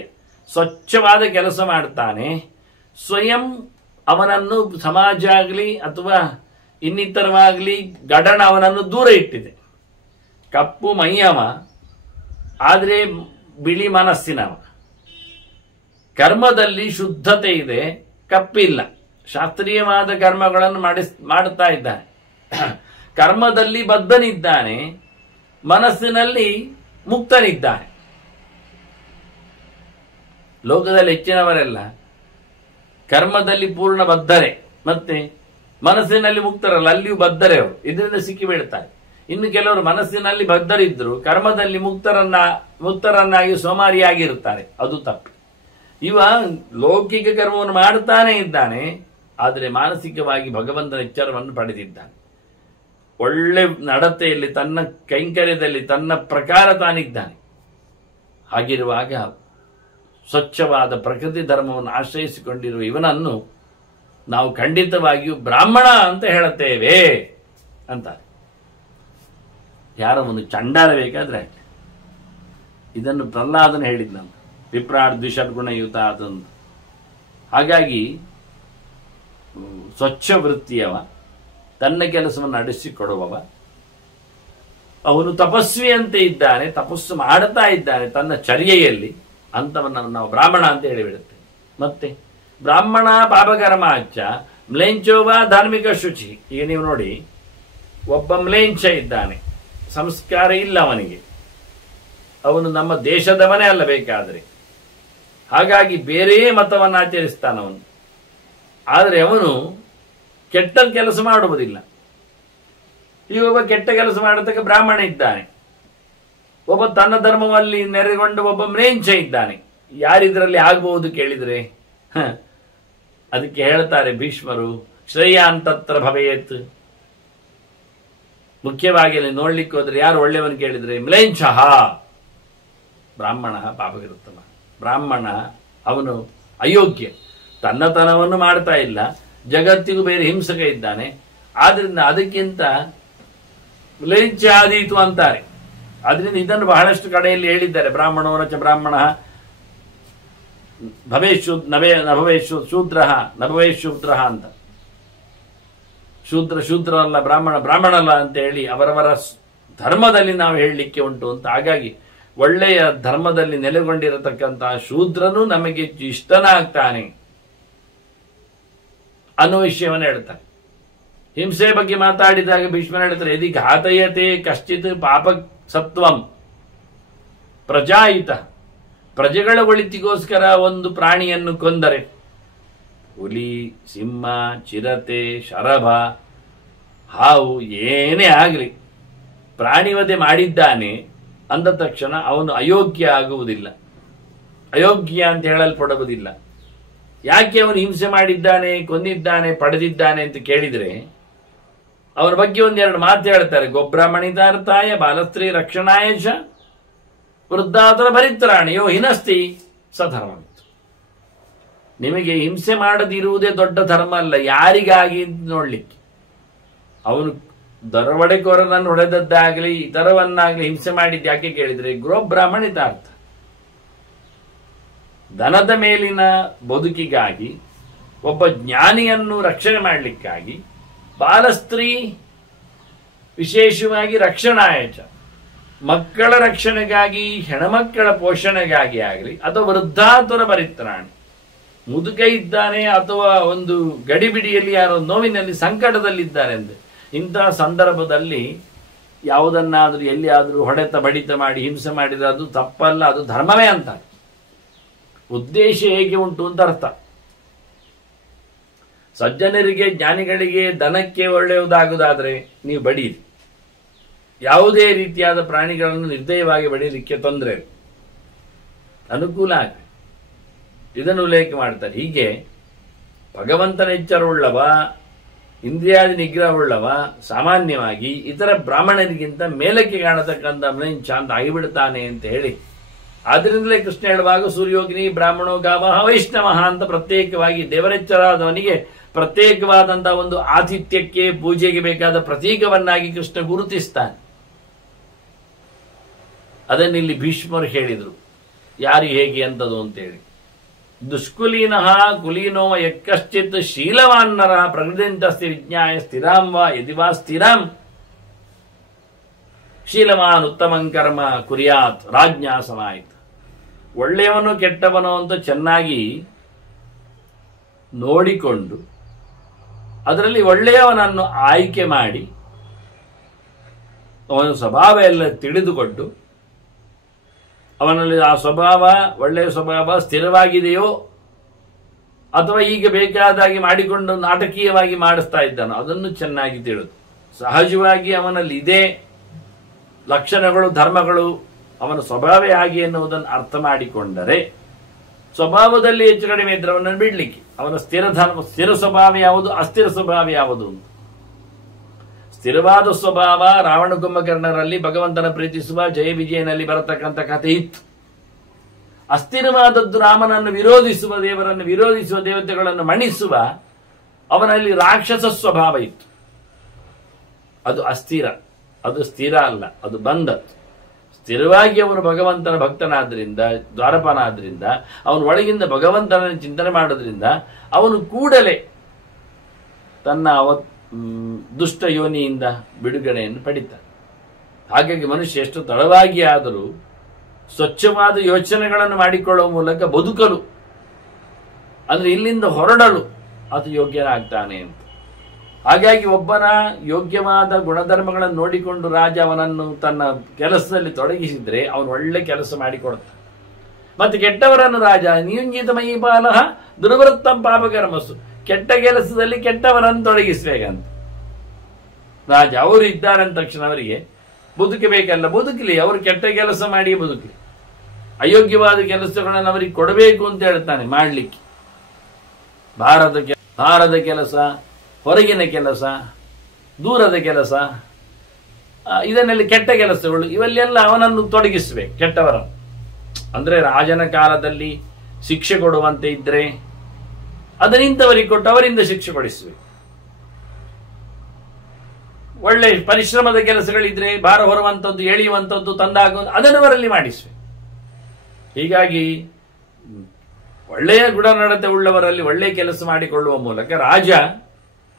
ಸ್ವಚ್ಛವಾದ ಕೆಲಸ ಮಾಡ್ತಾನೆ. ಸ್ವಯಂ ಅವನನ್ನು ಸಮಾಜ ಆಗಲಿ ಅಥವಾ ಇನ್ನಿತರವಾಗಲಿ ಗಡಣ ಅವನನ್ನು ದೂರ ಇಟ್ಟಿದೆ. ಕಪ್ಪು ಮೈಯವ, ಆದರೆ ಬಿಳಿ ಮನಸ್ಸಿನವ. ಕರ್ಮದಲ್ಲಿ ಶುದ್ಧತೆ ಇದೆ, ಕಪ್ಪಿಲ್ಲ. ಶಾಸ್ತ್ರೀಯವಾದ ಕರ್ಮಗಳನ್ನು ಮಾಡುತ್ತಾ ಇದ್ದಾನೆ. ಕರ್ಮದಲ್ಲಿ ಬದ್ಧನಿದ್ದಾನೆ, ಮನಸ್ಸಿನಲ್ಲಿ ಮುಕ್ತನಿದ್ದಾನೆ. ಲೋಕದಲ್ಲಿ ಹೆಚ್ಚಿನವರೆಲ್ಲ ಕರ್ಮದಲ್ಲಿ ಪೂರ್ಣ ಬದ್ಧರೆ, ಮತ್ತೆ ಮನಸ್ಸಿನಲ್ಲಿ ಮುಕ್ತರಲ್ಲ, ಅಲ್ಲಿಯೂ ಬದ್ಧರೆ ಅವರು. ಇದರಿಂದ ಸಿಕ್ಕಿ ಬೀಳ್ತಾರೆ. ಇನ್ನು ಕೆಲವರು ಮನಸ್ಸಿನಲ್ಲಿ ಬದ್ಧರಿದ್ರು ಕರ್ಮದಲ್ಲಿ ಮುಕ್ತರನ್ನಾಗಿ ಸೋಮಾರಿಯಾಗಿರುತ್ತಾರೆ, ಅದು ತಪ್ಪು. ಇವ ಲೌಕಿಕ ಕರ್ಮವನ್ನು ಮಾಡ್ತಾನೆ ಇದ್ದಾನೆ, ಆದರೆ ಮಾನಸಿಕವಾಗಿ ಭಗವಂತನ ಎಚ್ಚರವನ್ನು ಪಡೆದಿದ್ದಾನೆ. ಒಳ್ಳೆ ನಡತೆಯಲ್ಲಿ, ತನ್ನ ಕೈಂಕರ್ಯದಲ್ಲಿ ತನ್ನ ಪ್ರಕಾರ ತಾನಿದ್ದಾನೆ. ಹಾಗಿರುವಾಗ ಸ್ವಚ್ಛವಾದ ಪ್ರಕೃತಿ ಧರ್ಮವನ್ನು ಆಶ್ರಯಿಸಿಕೊಂಡಿರುವ ಇವನನ್ನು ನಾವು ಖಂಡಿತವಾಗಿಯೂ ಬ್ರಾಹ್ಮಣ ಅಂತ ಹೇಳುತ್ತೇವೆ ಅಂತ. ಯಾರವನು ಚಂಡಾಲ ಬೇಕಾದ್ರೆ ಇದನ್ನು ಪ್ರಹ್ಲಾದನ ಹೇಳಿದ್ನಂತ, ವಿಪ್ರಾಡ್ ದ್ವಿಷಡ್ಗುಣಯುತ ಅದಂತ. ಹಾಗಾಗಿ ಸ್ವಚ್ಛ ವೃತ್ತಿಯವ, ತನ್ನ ಕೆಲಸವನ್ನು ನಡೆಸಿಕೊಡುವವ, ಅವನು ತಪಸ್ವಿಯಂತೆ ಇದ್ದಾನೆ, ತಪಸ್ಸು ಮಾಡುತ್ತಾ ಇದ್ದಾನೆ ತನ್ನ ಚರ್ಯೆಯಲ್ಲಿ, ಅಂತವನ್ನ ನಾವು ಬ್ರಾಹ್ಮಣ ಅಂತ ಹೇಳಿಬಿಡುತ್ತೆ. ಮತ್ತೆ ಬ್ರಾಹ್ಮಣ ಪಾಪಕರ್ಮಾಚ ಮ್ಲೇಂಚೋವ ಧಾರ್ಮಿಕ ಶುಚಿ. ಈಗ ನೀವು ನೋಡಿ, ಒಬ್ಬ ಮ್ಲೇಂಚ ಇದ್ದಾನೆ, ಸಂಸ್ಕಾರ ಇಲ್ಲ ಅವನಿಗೆ, ಅವನು ನಮ್ಮ ದೇಶದವನೇ ಅಲ್ಲ ಬೇಕಾದರೆ, ಹಾಗಾಗಿ ಬೇರೆ ಮತವನ್ನು ಆಚರಿಸ್ತಾನವನು. ಆದರೆ ಅವನು ಕೆಟ್ಟ ಕೆಲಸ ಮಾಡುವುದಿಲ್ಲ. ಈ ಒಬ್ಬ ಕೆಟ್ಟ ಕೆಲಸ ಮಾಡತಕ್ಕ ಬ್ರಾಹ್ಮಣ ಇದ್ದಾನೆ, ಒಬ್ಬ ತನ್ನ ಧರ್ಮದಲ್ಲಿ ನೆರೆಗೊಂಡು ಒಬ್ಬ ಮ್ಲೇಂಚ ಇದ್ದಾನೆ. ಯಾರಿದ್ರಲ್ಲಿ ಆಗಬಹುದು ಕೇಳಿದ್ರೆ, ಅದಕ್ಕೆ ಹೇಳ್ತಾರೆ ಭೀಷ್ಮರು, ಶ್ರೇಯಾಂತತ್ರ ಭವೇತ್. ಮುಖ್ಯವಾಗಿ ಅಲ್ಲಿ ನೋಡ್ಲಿಕ್ಕೆ ಹೋದ್ರೆ ಯಾರು ಒಳ್ಳೆಯವನು ಕೇಳಿದ್ರೆ ಮ್ಲೇಂಚಃ ಬ್ರಾಹ್ಮಣ ಪಾಪವಿರುತ್ತಮ. ಬ್ರಾಹ್ಮಣ ಅವನು ಅಯೋಗ್ಯ, ತನ್ನತನವನ್ನು ಮಾಡ್ತಾ ಇಲ್ಲ, ಜಗತ್ತಿಗೂ ಬೇರೆ ಹಿಂಸಕ ಇದ್ದಾನೆ. ಆದ್ರಿಂದ ಅದಕ್ಕಿಂತ ಮ್ಲೇಂಚ ಆದೀತು ಅಂತಾರೆ. ಆದ್ರಿಂದ ಇದನ್ನು ಬಹಳಷ್ಟು ಕಡೆಯಲ್ಲಿ ಹೇಳಿದ್ದಾರೆ. ಬ್ರಾಹ್ಮಣೋರಚ ಬ್ರಾಹ್ಮಣ ಭವೇಶ್ ನಭವೇಶ್ ಶೂದ್ರ ನಭವೇಶ್ ಶೂದ್ರ ಅಂತ. ಶೂದ್ರ ಅಲ್ಲ, ಬ್ರಾಹ್ಮಣಲ್ಲ ಅಂತ ಹೇಳಿ ಅವರವರ ಧರ್ಮದಲ್ಲಿ ನಾವು ಹೇಳಲಿಕ್ಕೆ ಉಂಟು ಅಂತ. ಹಾಗಾಗಿ ಒಳ್ಳೆಯ ಧರ್ಮದಲ್ಲಿ ನೆಲೆಗೊಂಡಿರತಕ್ಕಂತಹ ಶೂದ್ರನು ನಮಗೆ ಇಷ್ಟನಾಗ್ತಾನೆ ಅನ್ನೋ ವಿಷಯವನ್ನು ಹೇಳ್ತಾರೆ. ಹಿಂಸೆ ಬಗ್ಗೆ ಮಾತಾಡಿದಾಗ ಭೀಷ್ಮರು ಹೇಳ್ತಾರೆ, ಯದಿ ಘಾತಯತೆ ಕಶ್ಚಿತ್ ಪಾಪ ಸತ್ವಂ ಪ್ರಜಾಯಿತ. ಪ್ರಜೆಗಳ ಒಳಿತಿಗೋಸ್ಕರ ಒಂದು ಪ್ರಾಣಿಯನ್ನು ಕೊಂದರೆ, ಹುಲಿ, ಸಿಂಹ, ಚಿರತೆ, ಶರಭ, ಹಾವು ಏನೇ ಆಗಲಿ, ಪ್ರಾಣಿವಧೆ ಮಾಡಿದ್ದಾನೆ ಅಂದ ತಕ್ಷಣ ಅವನು ಅಯೋಗ್ಯ ಆಗುವುದಿಲ್ಲ, ಅಯೋಗ್ಯ ಅಂತ ಹೇಳಲ್ಪಡುವುದಿಲ್ಲ. ಯಾಕೆ ಅವನು ಹಿಂಸೆ ಮಾಡಿದ್ದಾನೆ, ಕೊಂದಿದ್ದಾನೆ, ಪಡೆದಿದ್ದಾನೆ ಅಂತ ಕೇಳಿದರೆ ಅವನ ಬಗ್ಗೆ ಒಂದೆರಡು ಮಾತು ಹೇಳ್ತಾರೆ. ಗೊಬ್ರಾಹ್ಮಣಿತಾರ್ಥಾಯ ಬಾಲಸ್ತ್ರೀ ರಕ್ಷಣಾಯ ಚ ವೃದ್ಧಾತರ ಭರಿತ್ರಾಣಿಯೋ ಹಿನಸ್ತಿ ಸಧರ್ಮ. ನಿಮಗೆ ಹಿಂಸೆ ಮಾಡದಿರುವುದೇ ದೊಡ್ಡ ಧರ್ಮ ಅಲ್ಲ, ಯಾರಿಗಾಗಿ ನೋಡ್ಲಿಕ್ಕೆ. ಅವನು ದರವಡೆಕೋರನನ್ನು ಹೊಡೆದದ್ದಾಗಲಿ ಇತರವನ್ನಾಗಲಿ ಹಿಂಸೆ ಮಾಡಿದ್ದು ಯಾಕೆ ಕೇಳಿದ್ರೆ ಗೋಬ್ರಾಹ್ಮಣಿತಾರ್ಥ, ದನದ ಮೇಲಿನ ಬದುಕಿಗಾಗಿ, ಒಬ್ಬ ಜ್ಞಾನಿಯನ್ನು ರಕ್ಷಣೆ ಮಾಡಲಿಕ್ಕಾಗಿ, ಬಾಲಸ್ತ್ರೀ ವಿಶೇಷವಾಗಿ ರಕ್ಷಣಾಯಚ ಮಕ್ಕಳ ರಕ್ಷಣೆಗಾಗಿ, ಹೆಣ್ಮಕ್ಕಳ ಪೋಷಣೆಗಾಗಿ ಆಗಲಿ, ಅಥವಾ ವೃದ್ಧಾತುರ ಪರಿತ್ರಾಣಿ, ಮುದುಕ ಇದ್ದಾನೆ ಅಥವಾ ಒಂದು ಗಡಿಬಿಡಿಯಲ್ಲಿ ಯಾರೋ ನೋವಿನಲ್ಲಿ ಸಂಕಟದಲ್ಲಿದ್ದಾರೆ ಅಂದ್ರೆ ಇಂತಹ ಸಂದರ್ಭದಲ್ಲಿ ಯಾವುದನ್ನಾದರೂ ಎಲ್ಲಿಯಾದರೂ ಹೊಡೆತ ಬಡಿತ ಮಾಡಿ ಹಿಂಸೆ ಮಾಡಿದ್ರೆ ಅದು ತಪ್ಪಲ್ಲ, ಅದು ಧರ್ಮವೇ ಅಂತ. ಉದ್ದೇಶ ಹೇಗೆ ಉಂಟು ಅಂತ ಅರ್ಥ. ಸಜ್ಜನರಿಗೆ, ಜ್ಞಾನಿಗಳಿಗೆ, ದನಕ್ಕೆ ಒಳ್ಳೆಯದಾಗುವುದಾದ್ರೆ ನೀವು ಬಡೀರಿ. ಯಾವುದೇ ರೀತಿಯಾದ ಪ್ರಾಣಿಗಳನ್ನು ನಿರ್ದಯವಾಗಿ ಬಡೀಲಿಕ್ಕೆ ತೊಂದರೆ, ಅನುಕೂಲ ಆಗಲಿ, ಇದನ್ನು ಉಲ್ಲೇಖ ಮಾಡ್ತಾರೆ. ಹೀಗೆ ಭಗವಂತನ ಎಚ್ಚರವುಳ್ಳವ, ಇಂದ್ರಿಯಾದಿ ನಿಗ್ರಹವುಳ್ಳವ ಸಾಮಾನ್ಯವಾಗಿ ಇತರ ಬ್ರಾಹ್ಮಣರಿಗಿಂತ ಮೇಲಕ್ಕೆ ಕಾಣತಕ್ಕಂಥ ಮ್ಲೇಂಚ ಅಂತ ಆಗಿಬಿಡ್ತಾನೆ ಅಂತ ಹೇಳಿ, ಆದ್ರಿಂದಲೇ ಕೃಷ್ಣ ಹೇಳುವಾಗ ಸೂರ್ಯೋಗ್ನಿ ಬ್ರಾಹ್ಮಣೋ ಗಾವಃ ವೈಷ್ಣವಃ ಅಂತ ಪ್ರತ್ಯೇಕವಾಗಿ ದೇವರೆಚ್ಚರಾದವನಿಗೆ ಪ್ರತ್ಯೇಕವಾದಂತಹ ಒಂದು ಆತಿಥ್ಯಕ್ಕೆ, ಪೂಜೆಗೆ ಬೇಕಾದ ಪ್ರತೀಕವನ್ನಾಗಿ ಕೃಷ್ಣ ಗುರುತಿಸ್ತಾನೆ. ಅದನ್ನಿಲ್ಲಿ ಭೀಷ್ಮರು ಹೇಳಿದರು, ಯಾರು ಹೇಗೆ ಅಂತದು ಅಂತೇಳಿ. ದುಷ್ಕುಲೀನಃ ಕುಲೀನೋ ಯಕ್ಕಶ್ಚಿತ್ ಶೀಲವಾನ್ನರ ಪ್ರಕೃತಿಂತಸ್ತಿ ವಿಜ್ಞಾಯ ಸ್ಥಿರಾಂ ವಾ ಯದಿ ವಾ ಸ್ಥಿರಾಂ ಶೀಲವಾನ್ ಉತ್ತಮಂ ಕರ್ಮ ಕುರ್ಯಾತ್ ರಾಜ್ಞಾ ಸಮಾಯಿತ. ಒಳ್ಳೆಯವನು ಕೆಟ್ಟವನು ಅಂತ ಚೆನ್ನಾಗಿ ನೋಡಿಕೊಂಡು ಅದರಲ್ಲಿ ಒಳ್ಳೆಯವನನ್ನು ಆಯ್ಕೆ ಮಾಡಿ ಅವನ ಸ್ವಭಾವ ಎಲ್ಲ ತಿಳಿದುಕೊಂಡು ಅವನಲ್ಲಿ ಆ ಸ್ವಭಾವ, ಒಳ್ಳೆಯ ಸ್ವಭಾವ ಸ್ಥಿರವಾಗಿದೆಯೋ ಅಥವಾ ಈಗ ಬೇಕಾದಾಗಿ ಮಾಡಿಕೊಂಡು ನಾಟಕೀಯವಾಗಿ ಮಾಡಿಸ್ತಾ ಇದ್ದಾನೋ ಅದನ್ನು ಚೆನ್ನಾಗಿ ತಿಳಿದು, ಸಹಜವಾಗಿ ಅವನಲ್ಲಿ ಇದೇ ಲಕ್ಷಣಗಳು, ಧರ್ಮಗಳು, ಅವನ ಸ್ವಭಾವೇ ಹಾಗೆ ಎನ್ನುವುದನ್ನು ಅರ್ಥ ಮಾಡಿಕೊಂಡರೆ, ಸ್ವಭಾವದಲ್ಲಿ ಹೆಚ್ಚು ಕಡಿಮೆ ಇದ್ರೆ ಅವನನ್ನು ಬಿಡ್ಲಿಕ್ಕೆ, ಅವನ ಸ್ಥಿರ ಸ್ವಭಾವ ಯಾವುದು, ಅಸ್ಥಿರ ಸ್ವಭಾವ ಯಾವುದು. ಸ್ಥಿರವಾದ ಸ್ವಭಾವ ರಾವಣ ಕುಂಭಕರ್ಣರಲ್ಲಿ ಭಗವಂತನ ಪ್ರೀತಿಸುವ ಜಯ ವಿಜಯನಲ್ಲಿ ಬರತಕ್ಕಂಥ ಕಥೆ ಇತ್ತು. ಅಸ್ಥಿರವಾದದ್ದು ರಾಮನನ್ನು ವಿರೋಧಿಸುವ, ದೇವರನ್ನು ವಿರೋಧಿಸುವ, ದೇವತೆಗಳನ್ನು ಮಣಿಸುವ ಅವನಲ್ಲಿ ರಾಕ್ಷಸ ಸ್ವಭಾವ ಇತ್ತು. ಅದು ಅಸ್ಥಿರ. ಅದು ಸ್ಥಿರ ಅಲ್ಲ, ಅದು ಬಂದ. ಸ್ಥಿರವಾಗಿ ಅವನು ಭಗವಂತನ ಭಕ್ತನಾದ್ರಿಂದ, ದ್ವಾರಪಾನಾದ್ರಿಂದ, ಅವನ ಒಳಗಿಂದ ಭಗವಂತನ ಚಿಂತನೆ ಮಾಡೋದ್ರಿಂದ ಅವನು ಕೂಡಲೇ ತನ್ನ ದುಷ್ಟ ಯೋನಿಯಿಂದ ಬಿಡುಗಡೆಯನ್ನು ಪಡಿತಾನೆ. ಹಾಗಾಗಿ ಮನುಷ್ಯ ಎಷ್ಟು ತಡವಾಗಿ ಆದರೂ ಸ್ವಚ್ಛವಾದ ಯೋಚನೆಗಳನ್ನು ಮಾಡಿಕೊಳ್ಳುವ ಮೂಲಕ ಬದುಕಲು, ಅಂದ್ರೆ ಇಲ್ಲಿಂದ ಹೊರಡಲು ಅದು ಯೋಗ್ಯನಾಗ್ತಾನೆ ಅಂತ. ಹಾಗಾಗಿ ಒಬ್ಬನ ಯೋಗ್ಯವಾದ ಗುಣಧರ್ಮಗಳನ್ನು ನೋಡಿಕೊಂಡು ರಾಜ ಅವನನ್ನು ತನ್ನ ಕೆಲಸದಲ್ಲಿ ತೊಡಗಿಸಿದ್ರೆ ಅವನು ಒಳ್ಳೆ ಕೆಲಸ ಮಾಡಿಕೊಡ್ತಾನೆ. ಮತ್ತೆ ಕೆಟ್ಟವರನ್ನು ರಾಜ ನಿಯುಂಜಿತ ಮೈಪಾಲಹ ದುರ್ವೃತ್ತಂ ಪಾಪಕರ್ಮಸ್ಸು, ಕೆಟ್ಟ ಕೆಲಸದಲ್ಲಿ ಕೆಟ್ಟವರನ್ನು ತೊಡಗಿಸ್ಬೇಕಂತ ರಾಜ. ಅವರು ಇದ್ದಾರೆ ಅಂದ ತಕ್ಷಣ ಅವರಿಗೆ ಬದುಕಬೇಕಲ್ಲ, ಬದುಕಲಿ, ಅವರು ಕೆಟ್ಟ ಕೆಲಸ ಮಾಡಿ ಬದುಕಲಿ, ಅಯೋಗ್ಯವಾದ ಕೆಲಸಗಳನ್ನು ಅವರಿಗೆ ಕೊಡಬೇಕು ಅಂತ ಹೇಳ್ತಾನೆ ಮಾಡಲಿಕ್ಕೆ. ಭಾರದ ಕೆಲಸ, ಹೊರಗಿನ ಕೆಲಸ, ದೂರದ ಕೆಲಸ, ಇದನ್ನೆಲ್ಲ ಕೆಟ್ಟ ಕೆಲಸಗಳು, ಇವೆಲ್ಲ ಅವನನ್ನು ತೊಡಗಿಸಬೇಕು ಕೆಟ್ಟವರ. ಅಂದ್ರೆ ರಾಜನ ಕಾಲದಲ್ಲಿ ಶಿಕ್ಷೆ ಕೊಡುವಂತೆ ಇದ್ರೆ ಅದರಿಂತವರಿಗೆ ಕೊಟ್ಟು ಅವರಿಂದ ಶಿಕ್ಷೆ ಕೊಡಿಸಬೇಕು. ಒಳ್ಳೆ ಪರಿಶ್ರಮದ ಕೆಲಸಗಳಿದ್ರೆ ಭಾರ ಹೊರುವಂಥದ್ದು, ಎಳೆಯುವಂಥದ್ದು, ತಂದಾಗುವುದು ಅದನ್ನು ಅವರಲ್ಲಿ ಮಾಡಿಸಬೇಕು. ಹೀಗಾಗಿ ಒಳ್ಳೆಯ ಗುಣನಡತೆ ಉಳ್ಳವರಲ್ಲಿ ಒಳ್ಳೆಯ ಕೆಲಸ ಮಾಡಿಕೊಳ್ಳುವ ಮೂಲಕ ರಾಜ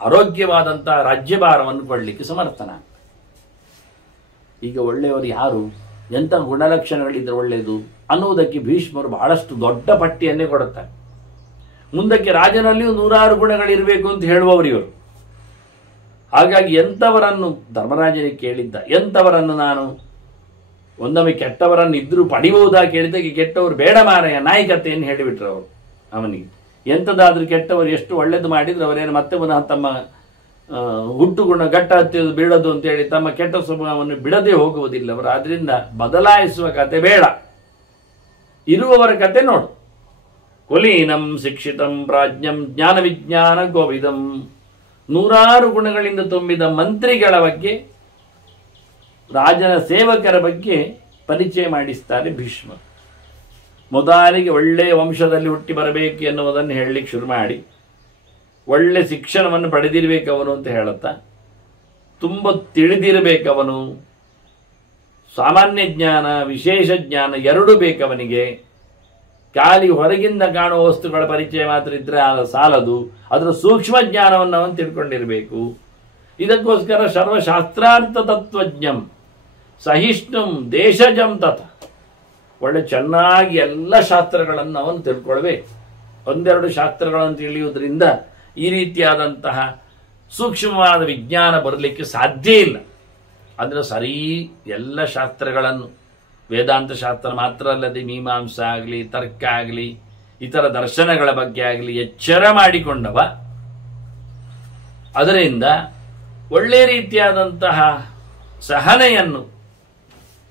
ಆರೋಗ್ಯವಾದಂತಹ ರಾಜ್ಯಭಾರವನ್ನು ಕೊಡಲಿಕ್ಕೆ ಸಮರ್ಥನಾಗ್ತಾನೆ. ಈಗ ಒಳ್ಳೆಯವರು ಯಾರು, ಎಂಥ ಗುಣಲಕ್ಷಣಗಳಿದ್ರೆ ಒಳ್ಳೆಯದು ಅನ್ನುವುದಕ್ಕೆ ಭೀಷ್ಮರು ಬಹಳಷ್ಟು ದೊಡ್ಡ ಪಟ್ಟಿಯನ್ನೇ ಕೊಡುತ್ತಾರೆ. ಮುಂದಕ್ಕೆ ರಾಜನಲ್ಲಿಯೂ 100 ಗುಣಗಳಿರಬೇಕು ಅಂತ ಹೇಳುವವರು ಇವರು. ಹಾಗಾಗಿ ಎಂಥವರನ್ನು ಧರ್ಮರಾಜನಿಗೆ ಕೇಳಿದ್ದ, ಎಂಥವರನ್ನು ನಾನು ಒಂದೊಮ್ಮೆ ಕೆಟ್ಟವರನ್ನು ಇದ್ರೂ ಪಡಿಬಹುದಾ ಕೇಳಿದಾಗ ಕೆಟ್ಟವರು ಬೇಡ ಮಾರಾಯ ನಾಯಕತೆಯನ್ನು ಹೇಳಿಬಿಟ್ರು ಅವರು ಅವನಿಗೆ. ಎಂಥದಾದ್ರೂ ಕೆಟ್ಟವರು ಎಷ್ಟು ಒಳ್ಳೇದು ಮಾಡಿದ್ರು ಅವರೇನು ಮತ್ತೆ ಪುನಃ ತಮ್ಮ ಹುಟ್ಟುಗುಣ ಗಟ್ಟ ಹತ್ತಿದ್ದು ಬೀಳೋದು ಅಂತೇಳಿ ತಮ್ಮ ಕೆಟ್ಟ ಸ್ವಭಾವವನ್ನು ಬಿಡದೆ ಹೋಗುವುದಿಲ್ಲ ಅವರು. ಆದ್ರಿಂದ ಬದಲಾಯಿಸುವ ಕತೆ ಬೇಡ, ಇರುವವರ ಕತೆ ನೋಡು. ಕುಲೀನಂ ಶಿಕ್ಷಿತಂ ಪ್ರಾಜ್ಞಂ ಜ್ಞಾನ ವಿಜ್ಞಾನ ಗೋವಿದಂ, 100 ಗುಣಗಳಿಂದ ತುಂಬಿದ ಮಂತ್ರಿಗಳ ಬಗ್ಗೆ, ರಾಜನ ಸೇವಕರ ಬಗ್ಗೆ ಪರಿಚಯ ಮಾಡಿಸ್ತಾರೆ ಭೀಷ್ಮ. ಮೊದಲಿಗೆ ಒಳ್ಳೆಯ ವಂಶದಲ್ಲಿ ಹುಟ್ಟಿ ಬರಬೇಕು ಎನ್ನುವುದನ್ನು ಹೇಳಲಿಕ್ಕೆ ಶುರು ಮಾಡಿ, ಒಳ್ಳೆ ಶಿಕ್ಷಣವನ್ನು ಪಡೆದಿರಬೇಕವನು ಅಂತ ಹೇಳುತ್ತಾ, ತುಂಬ ತಿಳಿದಿರಬೇಕವನು, ಸಾಮಾನ್ಯ ಜ್ಞಾನ ವಿಶೇಷ ಜ್ಞಾನ ಎರಡೂ ಬೇಕವನಿಗೆ. ಖಾಲಿ ಹೊರಗಿಂದ ಕಾಣುವ ವಸ್ತುಗಳ ಪರಿಚಯ ಮಾತ್ರ ಇದ್ರೆ ಸಾಲದು, ಅದರ ಸೂಕ್ಷ್ಮ ಜ್ಞಾನವನ್ನು ಅವನು ತಿಳ್ಕೊಂಡಿರಬೇಕು. ಇದಕ್ಕೋಸ್ಕರ ಸರ್ವಶಾಸ್ತ್ರಾರ್ಥ ತತ್ವಜ್ಞಂ ಸಹಿಷ್ಣುಂ ದೇಶಜಂ ತಥ, ಒಳ್ಳೆ ಚೆನ್ನಾಗಿ ಎಲ್ಲ ಶಾಸ್ತ್ರಗಳನ್ನು ಅವನು ತಿಳ್ಕೊಳ್ಬೇಕು. ಒಂದೆರಡು ಶಾಸ್ತ್ರಗಳನ್ನು ತಿಳಿಯುವುದರಿಂದ ಈ ರೀತಿಯಾದಂತಹ ಸೂಕ್ಷ್ಮವಾದ ವಿಜ್ಞಾನ ಬರಲಿಕ್ಕೆ ಸಾಧ್ಯ ಇಲ್ಲ. ಅಂದರೆ ಸರಿ ಎಲ್ಲ ಶಾಸ್ತ್ರಗಳನ್ನು, ವೇದಾಂತ ಶಾಸ್ತ್ರ ಮಾತ್ರ ಅಲ್ಲದೆ ಮೀಮಾಂಸ ಆಗಲಿ, ತರ್ಕ ಆಗಲಿ, ಇತರ ದರ್ಶನಗಳ ಬಗ್ಗೆ ಆಗಲಿ ಎಚ್ಚರ ಮಾಡಿಕೊಂಡವ. ಅದರಿಂದ ಒಳ್ಳೆ ರೀತಿಯಾದಂತಹ ಸಹನೆಯನ್ನು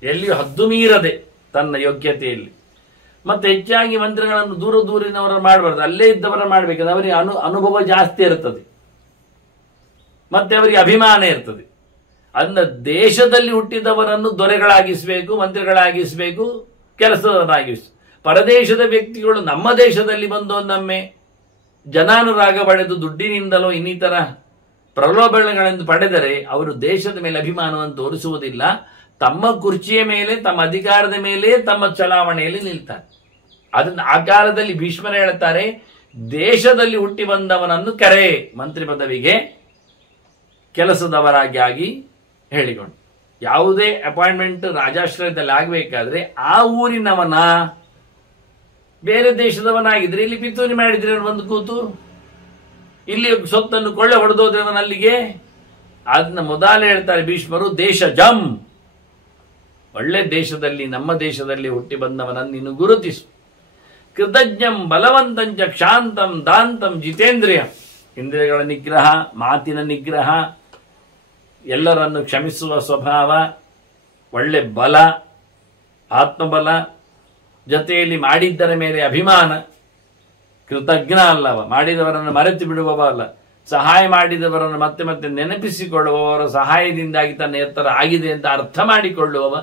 ಎಲ್ಲಿಯೂ ಹದ್ದು ಮೀರದೆ ತನ್ನ ಯೋಗ್ಯತೆಯಲ್ಲಿ, ಮತ್ತೆ ಹೆಚ್ಚಾಗಿ ಮಂತ್ರಿಗಳನ್ನು ದೂರದವರನ್ನು ಮಾಡಬಾರ್ದು, ಅಲ್ಲೇ ಇದ್ದವರ ಮಾಡಬೇಕಂದ್ರೆ ಅವರಿಗೆ ಅನುಭವ ಜಾಸ್ತಿ ಇರ್ತದೆ, ಮತ್ತೆ ಅವರಿಗೆ ಅಭಿಮಾನ ಇರ್ತದೆ. ಅದನ್ನ ದೇಶದಲ್ಲಿ ಹುಟ್ಟಿದವರನ್ನು ದೊರೆಗಳಾಗಿಸಬೇಕು, ಮಂತ್ರಿಗಳಾಗಿಸಬೇಕು, ಕೆಲಸದವರಾಗಿಸಬೇಕು. ಪರದೇಶದ ವ್ಯಕ್ತಿಗಳು ನಮ್ಮ ದೇಶದಲ್ಲಿ ಬಂದು ಒಮ್ಮೆ ಜನಾನುರಾಗ ಪಡೆದು ದುಡ್ಡಿನಿಂದಲೋ ಇನ್ನಿತರ ಪ್ರಲೋಭನೆಗಳನ್ನು ಪಡೆದರೆ ಅವರು ದೇಶದ ಮೇಲೆ ಅಭಿಮಾನವನ್ನು ತೋರಿಸುವುದಿಲ್ಲ. ತಮ್ಮ ಕುರ್ಚಿಯ ಮೇಲೆ, ತಮ್ಮ ಅಧಿಕಾರದ ಮೇಲೆ, ತಮ್ಮ ಚಲಾವಣೆಯಲ್ಲಿ ನಿಲ್ತಾರೆ. ಅದನ್ನು ಆ ಕಾಲದಲ್ಲಿ ಭೀಷ್ಮರ ಹೇಳ್ತಾರೆ, ದೇಶದಲ್ಲಿ ಹುಟ್ಟಿ ಬಂದವನನ್ನು ಕರೆ ಮಂತ್ರಿ ಪದವಿಗೆ ಕೆಲಸದವರಾಗಿ ಆಗಿ ಹೇಳಿಕೊಂಡು, ಯಾವುದೇ ಅಪಾಯಿಂಟ್ಮೆಂಟ್ ರಾಜಾಶ್ರಯದಲ್ಲಿ ಆಗಬೇಕಾದ್ರೆ ಆ ಊರಿನವನ, ಬೇರೆ ದೇಶದವನಾಗಿದ್ರೆ ಇಲ್ಲಿ ಪಿತೂರಿ ಮಾಡಿದ್ರೆ ಒಂದು ಕೂತು ಇಲ್ಲಿ ಸೊತ್ತನ್ನು ಕೊಳ್ಳೆ ಹೊಡೆದೋದ್ರೆ ಅಲ್ಲಿಗೆ. ಅದನ್ನ ಮೊದಲೇ ಹೇಳ್ತಾರೆ ಭೀಷ್ಮರು, ದೇಶ ಜಂ, ಒಳ್ಳೆ ದೇಶದಲ್ಲಿ ನಮ್ಮ ದೇಶದಲ್ಲಿ ಹುಟ್ಟಿ ಬಂದವನನ್ನು ನೀನು ಗುರುತಿಸು. ಕೃತಜ್ಞಂ ಬಲವಂತಂಚ ಕ್ಷಾಂತಂ ದಾಂತಂ ಜಿತೇಂದ್ರಿಯ, ಇಂದ್ರಿಯಗಳ ನಿಗ್ರಹ, ಮಾತಿನ ನಿಗ್ರಹ, ಎಲ್ಲರನ್ನು ಕ್ಷಮಿಸುವ ಸ್ವಭಾವ, ಒಳ್ಳೆ ಬಲ, ಆತ್ಮಬಲ, ಜೊತೆಯಲ್ಲಿ ಮಾಡಿದ್ದರ ಮೇಲೆ ಅಭಿಮಾನ, ಕೃತಜ್ಞ ಅಲ್ಲವ, ಮಾಡಿದವರನ್ನು ಮರೆತು ಬಿಡುವವ ಅಲ್ಲ, ಸಹಾಯ ಮಾಡಿದವರನ್ನು ಮತ್ತೆ ಮತ್ತೆ ನೆನಪಿಸಿಕೊಳ್ಳುವವರ ಸಹಾಯದಿಂದಾಗಿ ತನ್ನ ಎತ್ತರ ಆಗಿದೆ ಅಂತ ಅರ್ಥ ಮಾಡಿಕೊಳ್ಳುವವ,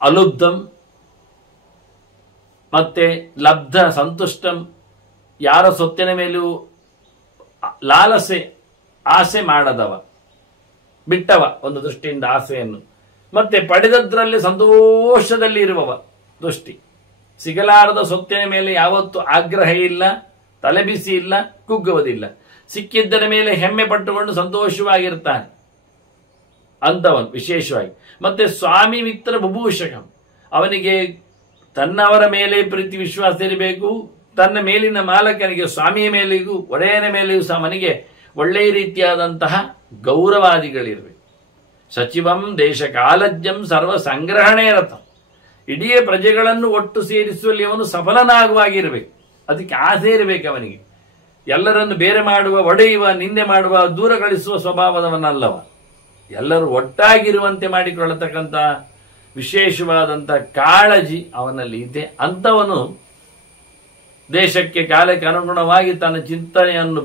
ಅಲುಬ್ಧಂ ಮತ್ತೆ ಲಬ್ಧ ಸಂತುಷ್ಟಂ, ಯಾರ ಸೊತ್ತಿನ ಮೇಲೂ ಲಾಲಸೆ ಆಸೆ ಮಾಡದವ, ಬಿಟ್ಟವ ಒಂದು ದೃಷ್ಟಿಯಿಂದ ಆಸೆಯನ್ನು. ಮತ್ತೆ ಪಡೆದದ್ರಲ್ಲಿ ಸಂತೋಷದಲ್ಲಿ ಇರುವವ ದೃಷ್ಟಿ. ಸಿಗಲಾರದ ಸೊತ್ತಿನ ಮೇಲೆ ಯಾವತ್ತೂ ಆಗ್ರಹ ಇಲ್ಲ, ತಲೆಬಿಸಿ ಇಲ್ಲ, ಕುಗ್ಗುವುದಿಲ್ಲ. ಸಿಕ್ಕಿದ್ದರ ಮೇಲೆ ಹೆಮ್ಮೆ ಪಟ್ಟುಕೊಂಡು ಸಂತೋಷವಾಗಿರ್ತಾನೆ ಅಂತವನು ವಿಶೇಷವಾಗಿ. ಮತ್ತೆ ಸ್ವಾಮಿ ಮಿತ್ರ ಬಭೂಷಕ, ಅವನಿಗೆ ತನ್ನವರ ಮೇಲೆ ಪ್ರೀತಿ ವಿಶ್ವಾಸ ಇರಬೇಕು. ತನ್ನ ಮೇಲಿನ ಮಾಲಕನಿಗೆ, ಸ್ವಾಮಿಯ ಮೇಲೆಗೂ ಒಡೆಯನ ಮೇಲೆಯೂ ಸಹ ಅವನಿಗೆ ಒಳ್ಳೆಯ ರೀತಿಯಾದಂತಹ ಗೌರವಾದಿಗಳಿರಬೇಕು. ಸಚಿವಂ ದೇಶ ಕಾಲಜ್ಞಂ ಸರ್ವ ಸಂಗ್ರಹಣೆ ರಥಂ, ಇಡೀ ಪ್ರಜೆಗಳನ್ನು ಒಟ್ಟು ಸೇರಿಸುವಲ್ಲಿ ಅವನು ಸಫಲನಾಗುವಾಗಿರಬೇಕು. ಅದಕ್ಕೆ ಆಸೆ ಇರಬೇಕು ಅವನಿಗೆ. ಎಲ್ಲರನ್ನು ಬೇರೆ ಮಾಡುವ, ಒಡೆಯುವ, ನಿಂದೆ ಮಾಡುವ, ದೂರ ಕಳಿಸುವ ಸ್ವಭಾವದವನಲ್ಲವ. ಎಲ್ಲರೂ ಒಟ್ಟಾಗಿರುವಂತೆ ಮಾಡಿಕೊಳ್ಳತಕ್ಕಂಥ ವಿಶೇಷವಾದಂಥ ಕಾಳಜಿ ಅವನಲ್ಲಿ ಇದೆ. ಅಂಥವನು ದೇಶಕ್ಕೆ ಕಾಲಕ್ಕೆ ಅನುಗುಣವಾಗಿ ತನ್ನ ಚಿಂತನೆಯನ್ನು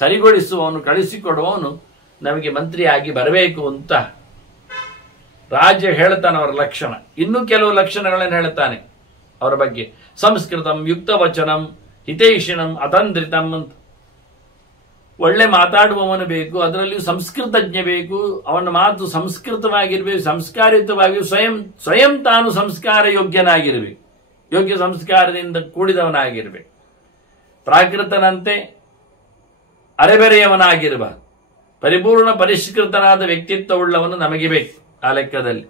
ಸರಿಗೊಳಿಸುವವನು, ಕಳಿಸಿಕೊಡುವವನು ನಮಗೆ ಮಂತ್ರಿಯಾಗಿ ಬರಬೇಕು ಅಂತ ರಾಜ ಹೇಳ್ತಾನೆ. ಅವರ ಲಕ್ಷಣ, ಇನ್ನೂ ಕೆಲವು ಲಕ್ಷಣಗಳನ್ನು ಹೇಳ್ತಾನೆ ಅವರ ಬಗ್ಗೆ. ಸಂಸ್ಕೃತಂ ಯುಕ್ತವಚನಂ ಹಿತೈಷಿಣಂ ಅತಂದ್ರಿತಂ ಅಂತ. ಒಳ್ಳೆ ಮಾತಾಡುವವನು ಬೇಕು, ಅದರಲ್ಲಿ ಸಂಸ್ಕೃತಜ್ಞ ಬೇಕು. ಅವನ ಮಾತು ಸಂಸ್ಕೃತವಾಗಿರ್ಬೇಕು, ಸಂಸ್ಕಾರಿತವಾಗಿ ಸ್ವಯಂ ತಾನು ಸಂಸ್ಕಾರ ಯೋಗ್ಯನಾಗಿರ್ಬೇಕು, ಯೋಗ್ಯ ಸಂಸ್ಕಾರದಿಂದ ಕೂಡಿದವನಾಗಿರ್ಬೇಕು. ಪ್ರಾಕೃತನಂತೆ ಅರೆಬೆರೆಯವನಾಗಿರುವ ಪರಿಪೂರ್ಣ ಪರಿಷ್ಕೃತನಾದ ವ್ಯಕ್ತಿತ್ವವುಳ್ಳವನು ನಮಗೆ ಬೇಕು ಆ ಲೆಕ್ಕದಲ್ಲಿ.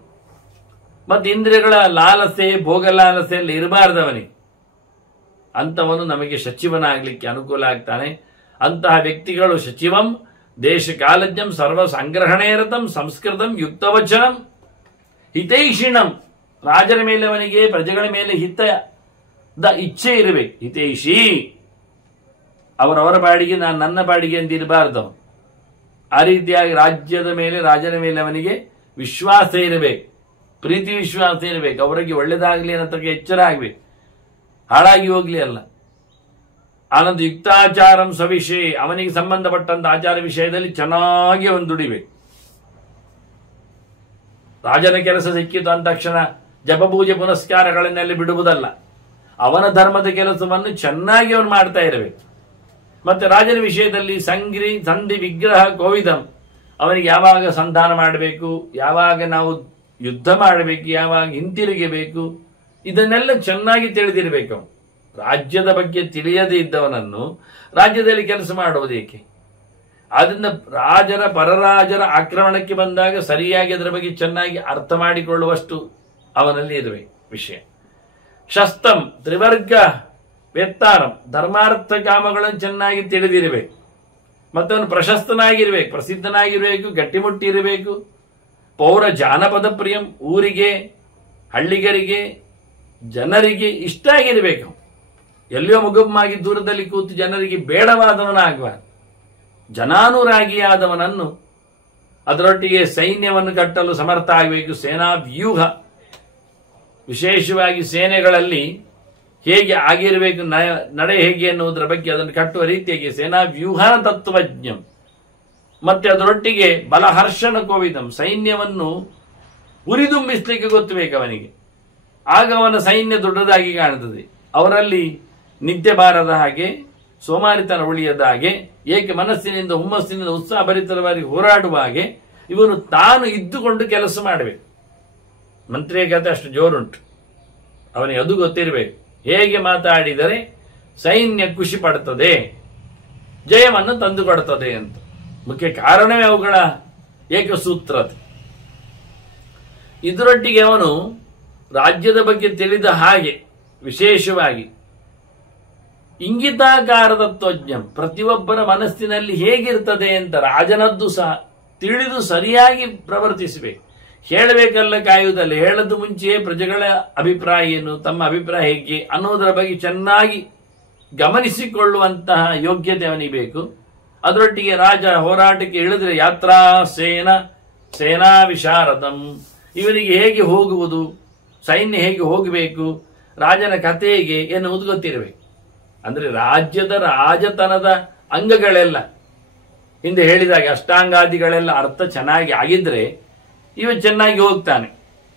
ಮತ್ತು ಇಂದ್ರಿಯಗಳ ಲಾಲಸೆ, ಭೋಗ ಲಾಲಸೆ ಎಲ್ಲ ಇರಬಾರ್ದವನಿಗೆ. ಅಂತವನು ನಮಗೆ ಸಚಿವನಾಗಲಿಕ್ಕೆ ಅನುಕೂಲ ಆಗ್ತಾನೆ. ಅಂತಹ ವ್ಯಕ್ತಿಗಳು ಸಚಿವಂ ದೇಶ ಕಾಲಜ್ಞಂ ಸರ್ವ ಸಂಗ್ರಹಣೇರತಂ ಸಂಸ್ಕೃತಂ ಯುಕ್ತವಚನಂ ಹಿತೈಷಿಣಂ, ರಾಜರ ಮೇಲೆ ಅವನಿಗೆ ಪ್ರಜೆಗಳ ಮೇಲೆ ಹಿತದ ಇಚ್ಛೆ ಇರಬೇಕು. ಹಿತೈಷಿ, ಅವರವರ ಬಾಡಿಗೆ ನಾನು ನನ್ನ ಬಾಡಿಗೆ ಅಂತ ಇರಬಾರ್ದು. ಆ ರೀತಿಯಾಗಿ ರಾಜ್ಯದ ಮೇಲೆ, ರಾಜನ ಮೇಲೆ ಅವನಿಗೆ ವಿಶ್ವಾಸ ಇರಬೇಕು, ಪ್ರೀತಿ ವಿಶ್ವಾಸ ಇರಬೇಕು. ಅವರಿಗೆ ಒಳ್ಳೇದಾಗಲಿ ಅನ್ನೋದಕ್ಕೆ ಎಚ್ಚರ ಆಗಬೇಕು, ಹಾಳಾಗಿ ಹೋಗ್ಲಿ ಅಲ್ಲ. ಆನಂದ ಯುಕ್ತಾಚಾರಂ ಸವಿಷಯ, ಅವನಿಗೆ ಸಂಬಂಧಪಟ್ಟಂತ ಆಚಾರ ವಿಷಯದಲ್ಲಿ ಚೆನ್ನಾಗಿ ಅವನು ದುಡಿಬೇಕು. ರಾಜನ ಕೆಲಸ ಸಿಕ್ಕಿತು ಅಂದ ತಕ್ಷಣ ಜಪಪೂಜೆ ಪುನಸ್ಕಾರಗಳನ್ನೆಲ್ಲ ಬಿಡುವುದಲ್ಲ. ಅವನ ಧರ್ಮದ ಕೆಲಸವನ್ನು ಚೆನ್ನಾಗಿ ಅವನು ಮಾಡ್ತಾ ಇರಬೇಕು. ಮತ್ತೆ ರಾಜನ ವಿಷಯದಲ್ಲಿ ಸಂಧಿ ವಿಗ್ರಹ ಕೋವಿದಂ, ಅವನಿಗೆ ಯಾವಾಗ ಸಂಧಾನ ಮಾಡಬೇಕು, ಯಾವಾಗ ನಾವು ಯುದ್ಧ ಮಾಡಬೇಕು, ಯಾವಾಗ ಹಿಂತಿರುಗಬೇಕು, ಇದನ್ನೆಲ್ಲ ಚೆನ್ನಾಗಿ ತಿಳಿದಿರಬೇಕು. ರಾಜ್ಯದ ಬಗ್ಗೆ ತಿಳಿಯದೇ ಇದ್ದವನನ್ನು ರಾಜ್ಯದಲ್ಲಿ ಕೆಲಸ ಮಾಡುವುದೇಕೆ? ಆದ್ದರಿಂದ ರಾಜರ ಪರರಾಜರ ಆಕ್ರಮಣಕ್ಕೆ ಬಂದಾಗ ಸರಿಯಾಗಿ ಅದರ ಬಗ್ಗೆ ಚೆನ್ನಾಗಿ ಅರ್ಥ ಮಾಡಿಕೊಳ್ಳುವಷ್ಟು ಅವನಲ್ಲಿ ಇರಬೇಕು ವಿಷಯ. ಶಸ್ತಂ ತ್ರಿವರ್ಗ ವೇತ್ತಾರಂ, ಧರ್ಮಾರ್ಥ ಕಾಮಗಳನ್ನು ಚೆನ್ನಾಗಿ ತಿಳಿದಿರಬೇಕು. ಮತ್ತವನು ಪ್ರಶಸ್ತನಾಗಿರ್ಬೇಕು, ಪ್ರಸಿದ್ಧನಾಗಿರಬೇಕು, ಗಟ್ಟಿಮುಟ್ಟಿ ಇರಬೇಕು. ಪೌರ ಜಾನಪದ ಪ್ರಿಯಂ, ಊರಿಗೆ, ಹಳ್ಳಿಗರಿಗೆ, ಜನರಿಗೆ ಇಷ್ಟ ಆಗಿರಬೇಕು. ಎಲ್ಲಿಯೋ ಮುಗುಮ್ಮಾಗಿ ದೂರದಲ್ಲಿ ಕೂತು ಜನರಿಗೆ ಬೇಡವಾದವನಾಗುವ ಜನಾನುರಾಗಿಯಾದವನನ್ನು, ಅದರೊಟ್ಟಿಗೆ ಸೈನ್ಯವನ್ನು ಕಟ್ಟಲು ಸಮರ್ಥ ಆಗಬೇಕು. ಸೇನಾ ವ್ಯೂಹ, ವಿಶೇಷವಾಗಿ ಸೇನೆಗಳಲ್ಲಿ ಹೇಗೆ ಆಗಿರಬೇಕು, ನಡೆ ಹೇಗೆ ಎನ್ನುವುದರ ಬಗ್ಗೆ ಅದನ್ನು ಕಟ್ಟುವ ರೀತಿಯಾಗಿ ಸೇನಾ ವ್ಯೂಹನ ತತ್ವಜ್ಞಂ. ಮತ್ತೆ ಅದರೊಟ್ಟಿಗೆ ಬಲಹರ್ಷಣ ಕೋವಿದಂ, ಸೈನ್ಯವನ್ನು ಉರಿದುಂಬಿಸ್ಲಿಕ್ಕೆ ಗೊತ್ತಬೇಕು ಅವನಿಗೆ. ಆಗ ಅವನ ಸೈನ್ಯ ದೊಡ್ಡದಾಗಿ ಕಾಣುತ್ತದೆ. ಅವರಲ್ಲಿ ನಿದ್ದೆ ಬಾರದ ಹಾಗೆ, ಸೋಮಾರಿತನ ಉಳಿಯದ ಹಾಗೆ, ಏಕೆ ಮನಸ್ಸಿನಿಂದ ಹುಮ್ಮಸ್ಸಿನಿಂದ ಉತ್ಸಾಹಭರಿತವಾಗಿ ಹೋರಾಡುವ ಹಾಗೆ ಇವನು ತಾನು ಇದ್ದುಕೊಂಡು ಕೆಲಸ ಮಾಡಬೇಕು. ಮಂತ್ರಿಯ ಕಥೆ ಅಷ್ಟು ಜೋರುಂಟು, ಅವನಿಗೆ ಅದು ಗೊತ್ತಿರಬೇಕು. ಹೇಗೆ ಮಾತಾಡಿದರೆ ಸೈನ್ಯ ಖುಷಿ ಪಡುತ್ತದೆ, ಜಯವನ್ನು ತಂದುಕೊಡುತ್ತದೆ ಅಂತ. ಮುಖ್ಯ ಕಾರಣವೇ ಅವುಗಳ ಏಕಸೂತ್ರತೆ. ಇದರೊಟ್ಟಿಗೆ ಅವನು ರಾಜ್ಯದ ಬಗ್ಗೆ ತಿಳಿದ ಹಾಗೆ ವಿಶೇಷವಾಗಿ ಇಂಗಿತಾಕಾರ ತತ್ವಜ್ಞಂ, ಪ್ರತಿಯೊಬ್ಬರ ಮನಸ್ಸಿನಲ್ಲಿ ಹೇಗಿರ್ತದೆ ಅಂತ ರಾಜನದ್ದು ಸಹ ತಿಳಿದು ಸರಿಯಾಗಿ ಪ್ರವರ್ತಿಸಬೇಕು. ಹೇಳಬೇಕಲ್ಲ, ಕಾಯುವುದಲ್ಲ. ಹೇಳದು ಮುಂಚೆಯೇ ಪ್ರಜೆಗಳ ಅಭಿಪ್ರಾಯ ಏನು, ತಮ್ಮ ಅಭಿಪ್ರಾಯ ಹೇಗೆ ಅನ್ನೋದರ ಬಗ್ಗೆ ಚೆನ್ನಾಗಿ ಗಮನಿಸಿಕೊಳ್ಳುವಂತಹ ಯೋಗ್ಯತೆ ಅವನಿಗೆ ಬೇಕು. ಅದರೊಟ್ಟಿಗೆ ರಾಜ ಹೋರಾಟಕ್ಕೆ ಇಳಿದ್ರೆ ಯಾತ್ರಾ ಸೇನಾ ವಿಶಾರದಂ, ಇವನಿಗೆ ಹೇಗೆ ಹೋಗುವುದು, ಸೈನ್ಯ ಹೇಗೆ ಹೋಗಬೇಕು, ರಾಜನ ಕಥೆ ಹೇಗೆ ಎನ್ನುವುದು ಗೊತ್ತಿರಬೇಕು. ಅಂದ್ರೆ ರಾಜ್ಯದ ರಾಜತನದ ಅಂಗಗಳೆಲ್ಲ ಹಿಂದೆ ಹೇಳಿದಾಗೆ ಅಷ್ಟಾಂಗಾದಿಗಳೆಲ್ಲ ಅರ್ಥ ಚೆನ್ನಾಗಿ ಆಗಿದ್ರೆ ಇವ ಚೆನ್ನಾಗಿ ಹೋಗ್ತಾನೆ.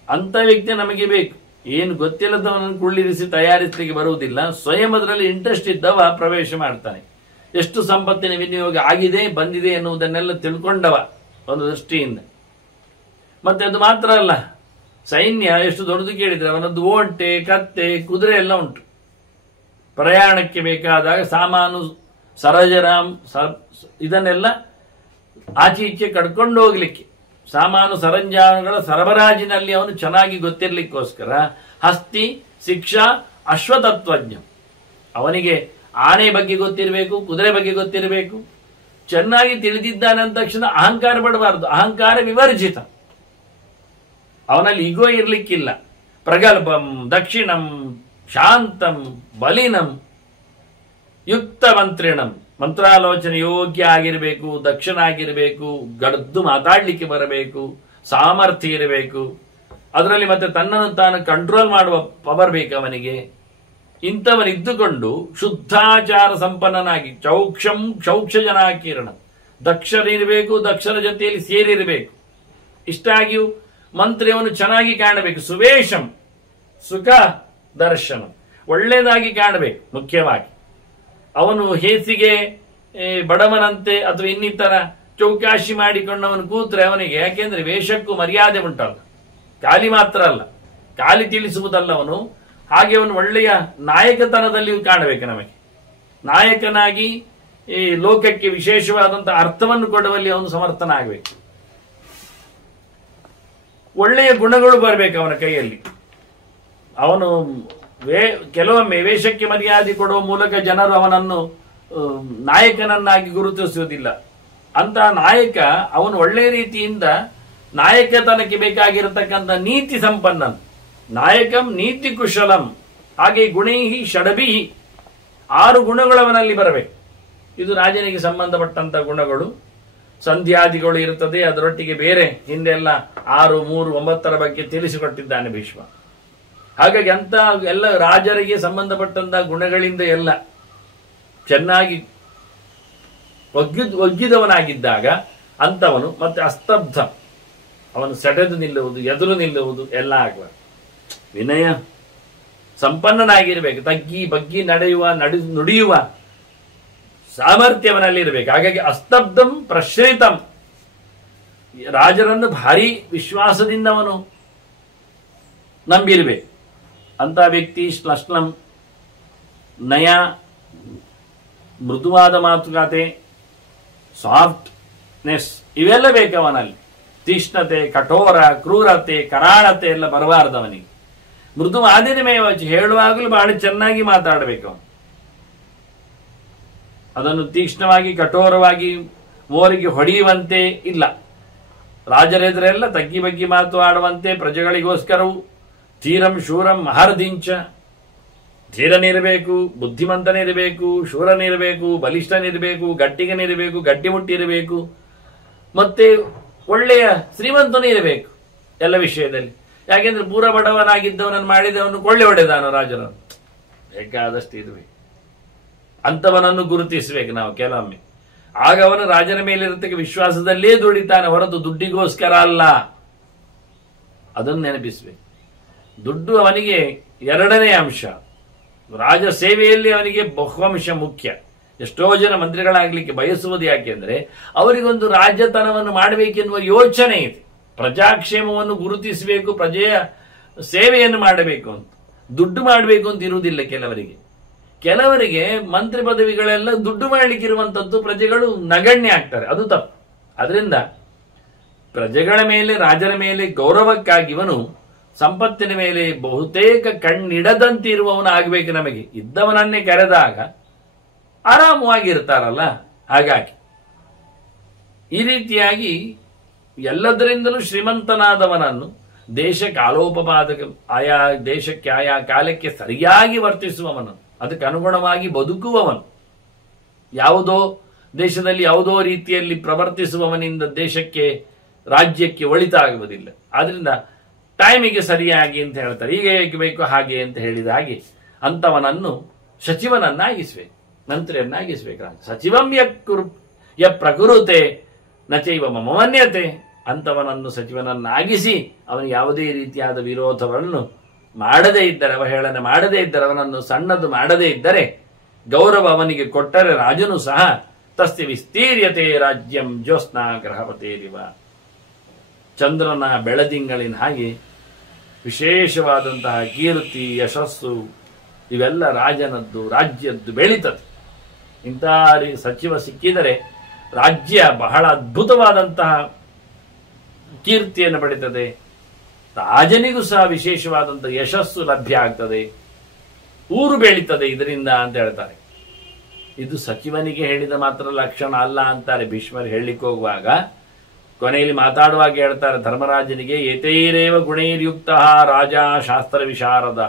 ಅಂತ ವ್ಯಕ್ತಿ ನಮಗೆ ಬೇಕು. ಏನು ಗೊತ್ತಿಲ್ಲದವನನ್ನು ಕುಳ್ಳಿರಿಸಿ ತಯಾರಿಸಲಿಕ್ಕೆ ಬರುವುದಿಲ್ಲ. ಸ್ವಯಂ ಅದರಲ್ಲಿ ಇಂಟ್ರೆಸ್ಟ್ ಇದ್ದವ ಪ್ರವೇಶ ಮಾಡ್ತಾನೆ. ಎಷ್ಟು ಸಂಪತ್ತಿನ ವಿನಿಯೋಗ ಆಗಿದೆ ಬಂದಿದೆ ಎನ್ನುವುದನ್ನೆಲ್ಲ ತಿಳ್ಕೊಂಡವ ಒಂದು ದೃಷ್ಟಿಯಿಂದ. ಮತ್ತೆ ಅದು ಮಾತ್ರ ಅಲ್ಲ, ಸೈನ್ಯ ಎಷ್ಟು ದೊಡ್ಡದು ಕೇಳಿದ್ರೆ ಅವನದ್ದು ಒಂಟೆ, ಕತ್ತೆ, ಕುದುರೆ ಎಲ್ಲ ಉಂಟು. ಪ್ರಯಾಣಕ್ಕೆ ಬೇಕಾದಾಗ ಸಾಮಾನು, ಸರಜರಾಮ್ ಇದನ್ನೆಲ್ಲ ಆಚೆ ಈಚೆ ಕಡ್ಕೊಂಡು ಹೋಗ್ಲಿಕ್ಕೆ, ಸಾಮಾನು ಸರಂಜಾಮಗಳ ಸರಬರಾಜಿನಲ್ಲಿ ಅವನು ಚೆನ್ನಾಗಿ ಗೊತ್ತಿರ್ಲಿಕ್ಕೋಸ್ಕರ ಹಸ್ತಿ, ಶಿಕ್ಷಾ, ಅಶ್ವತತ್ವಜ್ಞ. ಅವನಿಗೆ ಆನೆ ಬಗ್ಗೆ ಗೊತ್ತಿರಬೇಕು, ಕುದುರೆ ಬಗ್ಗೆ ಗೊತ್ತಿರಬೇಕು. ಚೆನ್ನಾಗಿ ತಿಳಿದಿದ್ದಾನೆ ಅಂದ ತಕ್ಷಣ ಅಹಂಕಾರ ಪಡಬಾರದು, ಅಹಂಕಾರ ವಿವರ್ಜಿತ. ಅವನಲ್ಲಿ ಈಗೋ ಇರ್ಲಿಕ್ಕಿಲ್ಲ. ಪ್ರಗಲ್ಭಂ ದಕ್ಷಿಣಂ ಶಾಂತಂ ಬಲಿನಂ ಯುಕ್ತ ಮಂತ್ರಿಣಂ, ಮಂತ್ರಾಲೋಚನೆ ಯೋಗ್ಯ ಆಗಿರಬೇಕು, ದಕ್ಷನಾಗಿರಬೇಕು, ಗಡ್ದು ಮಾತಾಡ್ಲಿಕ್ಕೆ ಬರಬೇಕು, ಸಾಮರ್ಥ್ಯ ಇರಬೇಕು. ಅದರಲ್ಲಿ ಮತ್ತೆ ತನ್ನನ್ನು ತಾನು ಕಂಟ್ರೋಲ್ ಮಾಡುವ ಪವರ್ ಬೇಕು ಅವನಿಗೆ. ಇಂಥವನಿದ್ದುಕೊಂಡು ಶುದ್ಧಾಚಾರ ಸಂಪನ್ನನಾಗಿ ಚೌಕ್ಷಂ ಕ್ಷೌಕ್ಷ ಜನಾಕೀರ್ಣ, ದಕ್ಷರಿರಬೇಕು, ದಕ್ಷರ ಜೊತೆಯಲ್ಲಿ ಸೇರಿರಬೇಕು. ಇಷ್ಟಾಗಿಯೂ ಮಂತ್ರಿಯವನು ಚೆನ್ನಾಗಿ ಕಾಣಬೇಕು. ಸುವೇಶಂ ಸುಖ ದರ್ಶನ, ಒಳ್ಳೆಯದಾಗಿ ಕಾಣಬೇಕು. ಮುಖ್ಯವಾಗಿ ಅವನು ಹೇಸಿಗೆ ಬಡವನಂತೆ ಅಥವಾ ಇನ್ನಿತರ ಚೌಕಾಶಿ ಮಾಡಿಕೊಂಡವನು ಕೂತ್ರೆ ಅವನಿಗೆ, ಯಾಕೆಂದ್ರೆ ವೇಷಕ್ಕೂ ಮರ್ಯಾದೆ ಉಂಟಲ್ಲ, ಖಾಲಿ ಮಾತ್ರ ಅಲ್ಲ, ಖಾಲಿ ತಿಳಿಸುವುದಲ್ಲ ಅವನು. ಹಾಗೆ ಅವನು ಒಳ್ಳೆಯ ನಾಯಕತನದಲ್ಲಿಯೂ ಕಾಣಬೇಕು. ನಮಗೆ ನಾಯಕನಾಗಿ ಈ ಲೋಕಕ್ಕೆ ವಿಶೇಷವಾದಂತಹ ಅರ್ಥವನ್ನು ಕೊಡುವಲ್ಲಿ ಅವನು ಸಮರ್ಥನಾಗಬೇಕು. ಒಳ್ಳೆಯ ಗುಣಗಳು ಬರಬೇಕು ಅವನ ಕೈಯಲ್ಲಿ. ಅವನು ಕೆಲವೊಮ್ಮೆ ವೇಷಕ್ಕೆ ಮರ್ಯಾದೆ ಕೊಡುವ ಮೂಲಕ ಜನರು ಅವನನ್ನು ನಾಯಕನನ್ನಾಗಿ ಗುರುತಿಸುವುದಿಲ್ಲ. ಅಂತಹ ನಾಯಕ ಅವನು ಒಳ್ಳೆಯ ರೀತಿಯಿಂದ ನಾಯಕತನಕ್ಕೆ ಬೇಕಾಗಿರತಕ್ಕಂಥ ನೀತಿ ಸಂಪನ್ನನ್, ನಾಯಕಂ ನೀತಿ ಕುಶಲಂ, ಹಾಗೆ ಗುಣೈಹಿ ಷಡಭಿಹಿ, 6 ಗುಣಗಳು ಅವನಲ್ಲಿ ಬರಬೇಕು. ಇದು ರಾಜನಿಗೆ ಸಂಬಂಧಪಟ್ಟಂತ ಗುಣಗಳು. ಸಂಧ್ಯಾದಿಗಳು ಇರುತ್ತದೆ, ಅದರೊಟ್ಟಿಗೆ ಬೇರೆ ಹಿಂದೆಲ್ಲ 6, 3, 9 ಬಗ್ಗೆ ತಿಳಿಸಿಕೊಟ್ಟಿದ್ದಾನೆ ಭೀಷ್ಮ. ಹಾಗಾಗಿ ಅಂತ ಎಲ್ಲ ರಾಜರಿಗೆ ಸಂಬಂಧಪಟ್ಟಂತಹ ಗುಣಗಳಿಂದ ಎಲ್ಲ ಚೆನ್ನಾಗಿ ಒಗ್ಗಿದವನಾಗಿದ್ದಾಗ ಅಂತವನು ಮತ್ತೆ ಅಸ್ತಬ್ಧ, ಅವನು ಸೆಟೆದು ನಿಲ್ಲುವುದು, ಎದುರು ನಿಲ್ಲುವುದು ಎಲ್ಲ ಆಗುವ. ವಿನಯ ಸಂಪನ್ನನಾಗಿರ್ಬೇಕು, ತಗ್ಗಿ ಬಗ್ಗಿ ನುಡಿಯುವ ಸಾಮರ್ಥ್ಯವನಲ್ಲಿರಬೇಕು. ಹಾಗಾಗಿ ಅಸ್ತಬ್ಧಂ ಪ್ರಶ್ರಿತಂ, ರಾಜರನ್ನು ಭಾರಿ ವಿಶ್ವಾಸದಿಂದ ಅವನು ನಂಬಿರ್ಬೇಕು. ಅಂತ ವ್ಯಕ್ತಿ ಶ್ಲಶ್ನಂ, ನಯ, ಮೃದುವಾದ ಮಾತುಕತೆ, ಸಾಫ್ಟ್ನೆಸ್ ಇವೆಲ್ಲ ಬೇಕು ಅವನಲ್ಲಿ. ತೀಕ್ಷ್ಣತೆ, ಕಠೋರ, ಕ್ರೂರತೆ, ಕರಾಳತೆ ಎಲ್ಲ ಬರಬಾರದು ಅವನಿಗೆ. ಮೃದುವಾದಿನ ಮೇವಚಿ, ಹೇಳುವಾಗಲೂ ಬಹಳ ಚೆನ್ನಾಗಿ ಮಾತಾಡಬೇಕು ಅವನು. ಅದನ್ನು ತೀಕ್ಷ್ಣವಾಗಿ ಕಠೋರವಾಗಿ ಮೋರಿಗೆ ಹೊಡೆಯುವಂತೆ ಇಲ್ಲ. ರಾಜರೆದುರೆಲ್ಲ ತಗ್ಗಿ ಬಗ್ಗಿ ಮಾತು ಆಡುವಂತೆ ಪ್ರಜೆಗಳಿಗೋಸ್ಕರವು. ಧೀರಂ ಶೂರಂ ಮಹರ್ದಿಂಚ, ಧೀರನಿರಬೇಕು, ಬುದ್ಧಿಮಂತನಿರಬೇಕು, ಶೂರನಿರಬೇಕು, ಬಲಿಷ್ಠನಿರಬೇಕು, ಗಟ್ಟಿಗನಿರಬೇಕು, ಗಟ್ಟಿಮುಟ್ಟಿರಬೇಕು, ಮತ್ತೆ ಒಳ್ಳೆಯ ಶ್ರೀಮಂತನೂ ಇರಬೇಕು ಎಲ್ಲ ವಿಷಯದಲ್ಲಿ. ಯಾಕೆಂದ್ರೆ ಪೂರ ಬಡವನಾಗಿದ್ದವನನ್ನು ಮಾಡಿದವನು ಕೊಳ್ಳೆ ಹೊಡೆದಾನು ರಾಜನನ್ನು. ಬೇಕಾದಷ್ಟು ಇರಬೇಕು, ಅಂತವನನ್ನು ಗುರುತಿಸಬೇಕು ನಾವು ಕೆಲವೊಮ್ಮೆ. ಆಗ ಅವನು ರಾಜನ ಮೇಲಿರತಕ್ಕ ವಿಶ್ವಾಸದಲ್ಲೇ ದುಡಿತಾನೆ, ಹೊರತು ದುಡ್ಡಿಗೋಸ್ಕರ ಅಲ್ಲ. ಅದನ್ನು ನೆನಪಿಸಬೇಕು. ದುಡ್ಡು ಅವನಿಗೆ 2ನೇ ಅಂಶ. ರಾಜ ಸೇವೆಯಲ್ಲಿ ಅವನಿಗೆ ಬಹುವಂಶ ಮುಖ್ಯ. ಎಷ್ಟೋ ಜನ ಮಂತ್ರಿಗಳಾಗಲಿಕ್ಕೆ ಬಯಸುವುದು ಯಾಕೆಂದ್ರೆ ಅವರಿಗೊಂದು ರಾಜ್ಯತನವನ್ನು ಮಾಡಬೇಕೆನ್ನುವ ಯೋಚನೆ ಇದೆ. ಪ್ರಜಾಕ್ಷೇಮವನ್ನು ಗುರುತಿಸಬೇಕು, ಪ್ರಜೆಯ ಸೇವೆಯನ್ನು ಮಾಡಬೇಕು ಅಂತ. ದುಡ್ಡು ಮಾಡಬೇಕು ಅಂತ ಇರುವುದಿಲ್ಲ ಕೆಲವರಿಗೆ ಮಂತ್ರಿ ಪದವಿಗಳೆಲ್ಲ ದುಡ್ಡು ಮಾಡಲಿಕ್ಕಿರುವಂಥದ್ದು, ಪ್ರಜೆಗಳು ನಗಣ್ಯ ಆಗ್ತಾರೆ, ಅದು ತಪ್ಪು. ಅದರಿಂದ ಪ್ರಜೆಗಳ ಮೇಲೆ, ರಾಜರ ಮೇಲೆ ಗೌರವಕ್ಕಾಗಿ ಇವನು ಸಂಪತ್ತಿನ ಮೇಲೆ ಬಹುತೇಕ ಕಣ್ಣಿಡದಂತೆ ಇರುವವನು ಆಗಬೇಕು. ನಮಗೆ ಇದ್ದವನನ್ನೇ ಕರೆದಾಗ ಆರಾಮವಾಗಿರ್ತಾರಲ್ಲ, ಹಾಗಾಗಿ ಈ ರೀತಿಯಾಗಿ ಎಲ್ಲದರಿಂದಲೂ ಶ್ರೀಮಂತನಾದವನನ್ನು ದೇಶ ಕಾಲೋಪಪಾದಕ, ಆಯಾ ದೇಶಕ್ಕೆ ಆಯಾ ಕಾಲಕ್ಕೆ ಸರಿಯಾಗಿ ವರ್ತಿಸುವವನು, ಅದಕ್ಕೆ ಅನುಗುಣವಾಗಿ ಬದುಕುವವನು. ಯಾವುದೋ ದೇಶದಲ್ಲಿ ಯಾವುದೋ ರೀತಿಯಲ್ಲಿ ಪ್ರವರ್ತಿಸುವವನಿಂದ ದೇಶಕ್ಕೆ, ರಾಜ್ಯಕ್ಕೆ ಒಳಿತಾಗುವುದಿಲ್ಲ. ಆದ್ರಿಂದ ಟೈಮಿಗೆ ಸರಿಯಾಗಿ ಅಂತ ಹೇಳ್ತಾರೆ, ಹೀಗೆ ಹೇಗೆ ಬೇಕು ಹಾಗೆ ಅಂತ ಹೇಳಿದ ಹಾಗೆ ಅಂತವನನ್ನು ಸಚಿವನನ್ನಾಗಿಸ್ಬೇಕು, ಮಂತ್ರಿಯನ್ನಾಗಿಸ್ಬೇಕು. ಸಚಿವಂ ಯ ಪ್ರಕೃತೆ ನಚೈವ ಮಮನ್ಯತೆ, ಅಂತವನನ್ನು ಸಚಿವನನ್ನಾಗಿಸಿ ಅವನು ಯಾವುದೇ ರೀತಿಯಾದ ವಿರೋಧವನ್ನು ಮಾಡದೇ ಇದ್ದರೆ, ಅವಹೇಳನೆ ಮಾಡದೇ ಇದ್ದರೆ, ಅವನನ್ನು ಸಣ್ಣದು ಮಾಡದೇ ಇದ್ದರೆ, ಗೌರವ ಅವನಿಗೆ ಕೊಟ್ಟರೆ ರಾಜನು ಸಹ ತಸ್ಯ ವಿಸ್ತೀರ್ಯತೆ ರಾಜ್ಯಂ ಜ್ಯೋತ್ಸ್ನಾ ಗ್ರಹಪತೇರಿವ. ಚಂದ್ರನ ಬೆಳದಿಂಗಳಿನ ಹಾಗೆ ವಿಶೇಷವಾದಂತಹ ಕೀರ್ತಿ, ಯಶಸ್ಸು ಇವೆಲ್ಲ ರಾಜನದ್ದು, ರಾಜ್ಯದ್ದು ಬೆಳೀತದೆ. ಇಂಥ ಸಚಿವ ಸಿಕ್ಕಿದರೆ ರಾಜ್ಯ ಬಹಳ ಅದ್ಭುತವಾದಂತಹ ಕೀರ್ತಿಯನ್ನು ಪಡೀತದೆ. ರಾಜನಿಗೂ ಸಹ ವಿಶೇಷವಾದಂತಹ ಯಶಸ್ಸು ಲಭ್ಯ ಆಗ್ತದೆ, ಊರು ಬೆಳೀತದೆ ಇದರಿಂದ ಅಂತ ಹೇಳ್ತಾರೆ. ಇದು ಸಚಿವನಿಗೆ ಹೇಳಿದ ಮಾತ್ರ ಲಕ್ಷಣ ಅಲ್ಲ ಅಂತಾರೆ ಭೀಷ್ಮರು ಹೇಳಲಿಕ್ಕೆ ಹೋಗುವಾಗ. ಕೊನೆಯಲ್ಲಿ ಮಾತಾಡುವಾಗ ಹೇಳ್ತಾರೆ ಧರ್ಮರಾಜನಿಗೆ, ಏತೈರೇವ ಗುಣೈರ್ಯುಕ್ತ ರಾಜ ಶಾಸ್ತ್ರ ವಿಶಾರದ.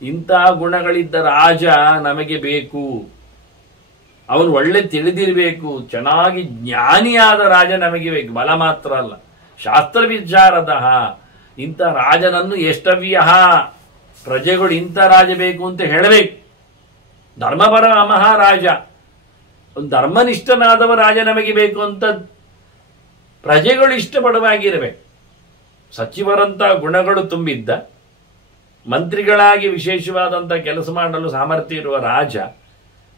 ಇಂತಹ ಗುಣಗಳಿದ್ದ ರಾಜ ನಮಗೆ ಬೇಕು, ಅವನು ಒಳ್ಳೆ ತಿಳಿದಿರಬೇಕು, ಚೆನ್ನಾಗಿ ಜ್ಞಾನಿಯಾದ ರಾಜ ನಮಗೆ ಬೇಕು, ಬಲ ಮಾತ್ರ ಅಲ್ಲ. ಶಾಸ್ತ್ರ ವಿಚಾರದ ಇಂಥ ರಾಜನನ್ನು ಎಷ್ಟವ್ಯ ಪ್ರಜೆಗಳು ಇಂಥ ರಾಜ ಬೇಕು ಅಂತ ಹೇಳಬೇಕು. ಧರ್ಮಪರ ಮಹಾರಾಜ, ಒಂದು ಧರ್ಮನಿಷ್ಠನಾದವ ರಾಜ ನಮಗೆ ಬೇಕು ಅಂತ ಪ್ರಜೆಗಳು ಇಷ್ಟಪಡುವಾಗಿರಬೇಕು. ಸಚಿವರಂತ ಗುಣಗಳು ತುಂಬಿದ್ದ, ಮಂತ್ರಿಗಳಾಗಿ ವಿಶೇಷವಾದಂಥ ಕೆಲಸ ಮಾಡಲು ಸಾಮರ್ಥ್ಯ ಇರುವ ರಾಜ,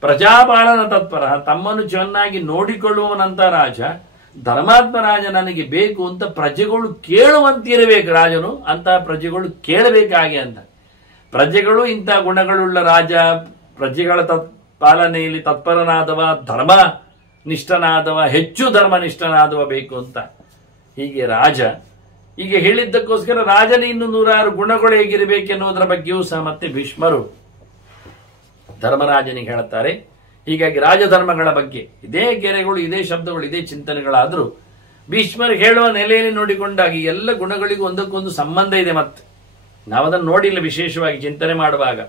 ಪ್ರಜಾಪಾಲನ ತತ್ಪರ, ತಮ್ಮನ್ನು ಚೆನ್ನಾಗಿ ನೋಡಿಕೊಳ್ಳುವವನಂತ ರಾಜ, ಧರ್ಮಾತ್ಮ ರಾಜ ನನಗೆ ಬೇಕು ಅಂತ ಪ್ರಜೆಗಳು ಕೇಳುವಂತಿರಬೇಕು. ರಾಜನು ಅಂತಹ ಪ್ರಜೆಗಳು ಕೇಳಬೇಕಾಗಿ ಅಂತ. ಪ್ರಜೆಗಳು ಇಂಥ ಗುಣಗಳುಳ್ಳ ರಾಜ, ಪ್ರಜೆಗಳ ಪಾಲನೆಯಲ್ಲಿ ತತ್ಪರನಾದವ, ಧರ್ಮ ನಿಷ್ಠನಾದವ, ಹೆಚ್ಚು ಧರ್ಮನಿಷ್ಠನಾದವ ಬೇಕು ಅಂತ. ಹೀಗೆ ರಾಜ ಹೀಗೆ ಹೇಳಿದ್ದಕ್ಕೋಸ್ಕರ ರಾಜನ ಇನ್ನು 106 ಗುಣಗಳು ಹೇಗಿರಬೇಕೆನ್ನುವುದರ ಬಗ್ಗೆಯೂ ಸಹ ಮತ್ತೆ ಭೀಷ್ಮರು ಧರ್ಮರಾಜನಿಗೆ ಹೇಳುತ್ತಾರೆ. ಹೀಗಾಗಿ ರಾಜಧರ್ಮಗಳ ಬಗ್ಗೆ ಇದೇ ಗೆರೆಗಳು, ಇದೇ ಶಬ್ದಗಳು, ಇದೇ ಚಿಂತನೆಗಳಾದರೂ ಭೀಷ್ಮರು ಹೇಳುವ ನೆಲೆಯಲ್ಲಿ ನೋಡಿಕೊಂಡಾಗ ಈ ಎಲ್ಲ ಗುಣಗಳಿಗೂ ಒಂದಕ್ಕೊಂದು ಸಂಬಂಧ ಇದೆ. ಮತ್ತೆ ನಾವದನ್ನು ನೋಡಿಲ್ಲ, ವಿಶೇಷವಾಗಿ ಚಿಂತನೆ ಮಾಡುವಾಗ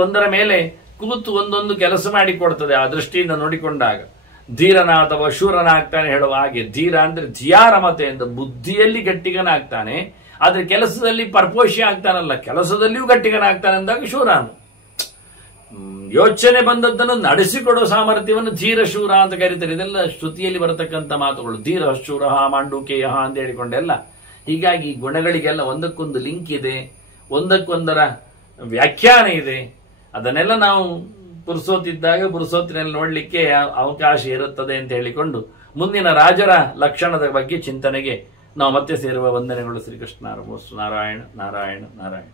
ಒಂದರ ಮೇಲೆ ಕೂತು ಒಂದೊಂದು ಕೆಲಸ ಮಾಡಿಕೊಡ್ತದೆ. ಆ ದೃಷ್ಟಿಯಿಂದ ನೋಡಿಕೊಂಡಾಗ ಧೀರನಾದವ ಶೂರನಾಗ್ತಾನೆ ಹೇಳುವ ಹಾಗೆ, ಧೀರ ಅಂದ್ರೆ ಧಿಯಾರಮತೆ ಅಂತ ಬುದ್ಧಿಯಲ್ಲಿ ಗಟ್ಟಿಗನಾಗ್ತಾನೆ, ಆದ್ರೆ ಕೆಲಸದಲ್ಲಿ ಪರ್ಪೋಷಿ ಆಗ್ತಾನಲ್ಲ, ಕೆಲಸದಲ್ಲಿಯೂ ಗಟ್ಟಿಗನಾಗ್ತಾನೆ ಅಂದಾಗ ಶೂರನು. ಯೋಚನೆ ಬಂದದ್ದನ್ನು ನಡೆಸಿಕೊಡುವ ಸಾಮರ್ಥ್ಯವನ್ನು ಧೀರ ಶೂರ ಅಂತ ಕರೀತಾರೆ. ಇದೆಲ್ಲ ಶ್ರುತಿಯಲ್ಲಿ ಬರತಕ್ಕಂಥ ಮಾತುಗಳು. ಧೀರ ಶೂರ ಮಾಂಡೂಕೇಯ ಅಂತ ಹೇಳಿಕೊಂಡೆಲ್ಲ. ಹೀಗಾಗಿ ಈ ಗುಣಗಳಿಗೆಲ್ಲ ಒಂದಕ್ಕೊಂದು ಲಿಂಕ್ ಇದೆ, ಒಂದಕ್ಕೊಂದರ ವ್ಯಾಖ್ಯಾನ ಇದೆ. ಅದನ್ನೆಲ್ಲ ನಾವು ಪುರುಸೋತಿನಲ್ಲಿ ನೋಡ್ಲಿಕ್ಕೆ ಅವಕಾಶ ಇರುತ್ತದೆ ಅಂತ ಹೇಳಿಕೊಂಡು ಮುಂದಿನ ರಾಜರ ಲಕ್ಷಣದ ಬಗ್ಗೆ ಚಿಂತನೆಗೆ ನಾವು ಮತ್ತೆ ಸೇರುವ ವಂದನೆಗಳು. ಶ್ರೀಕೃಷ್ಣ ನಾರಾಯಣ ನಾರಾಯಣ ನಾರಾಯಣ.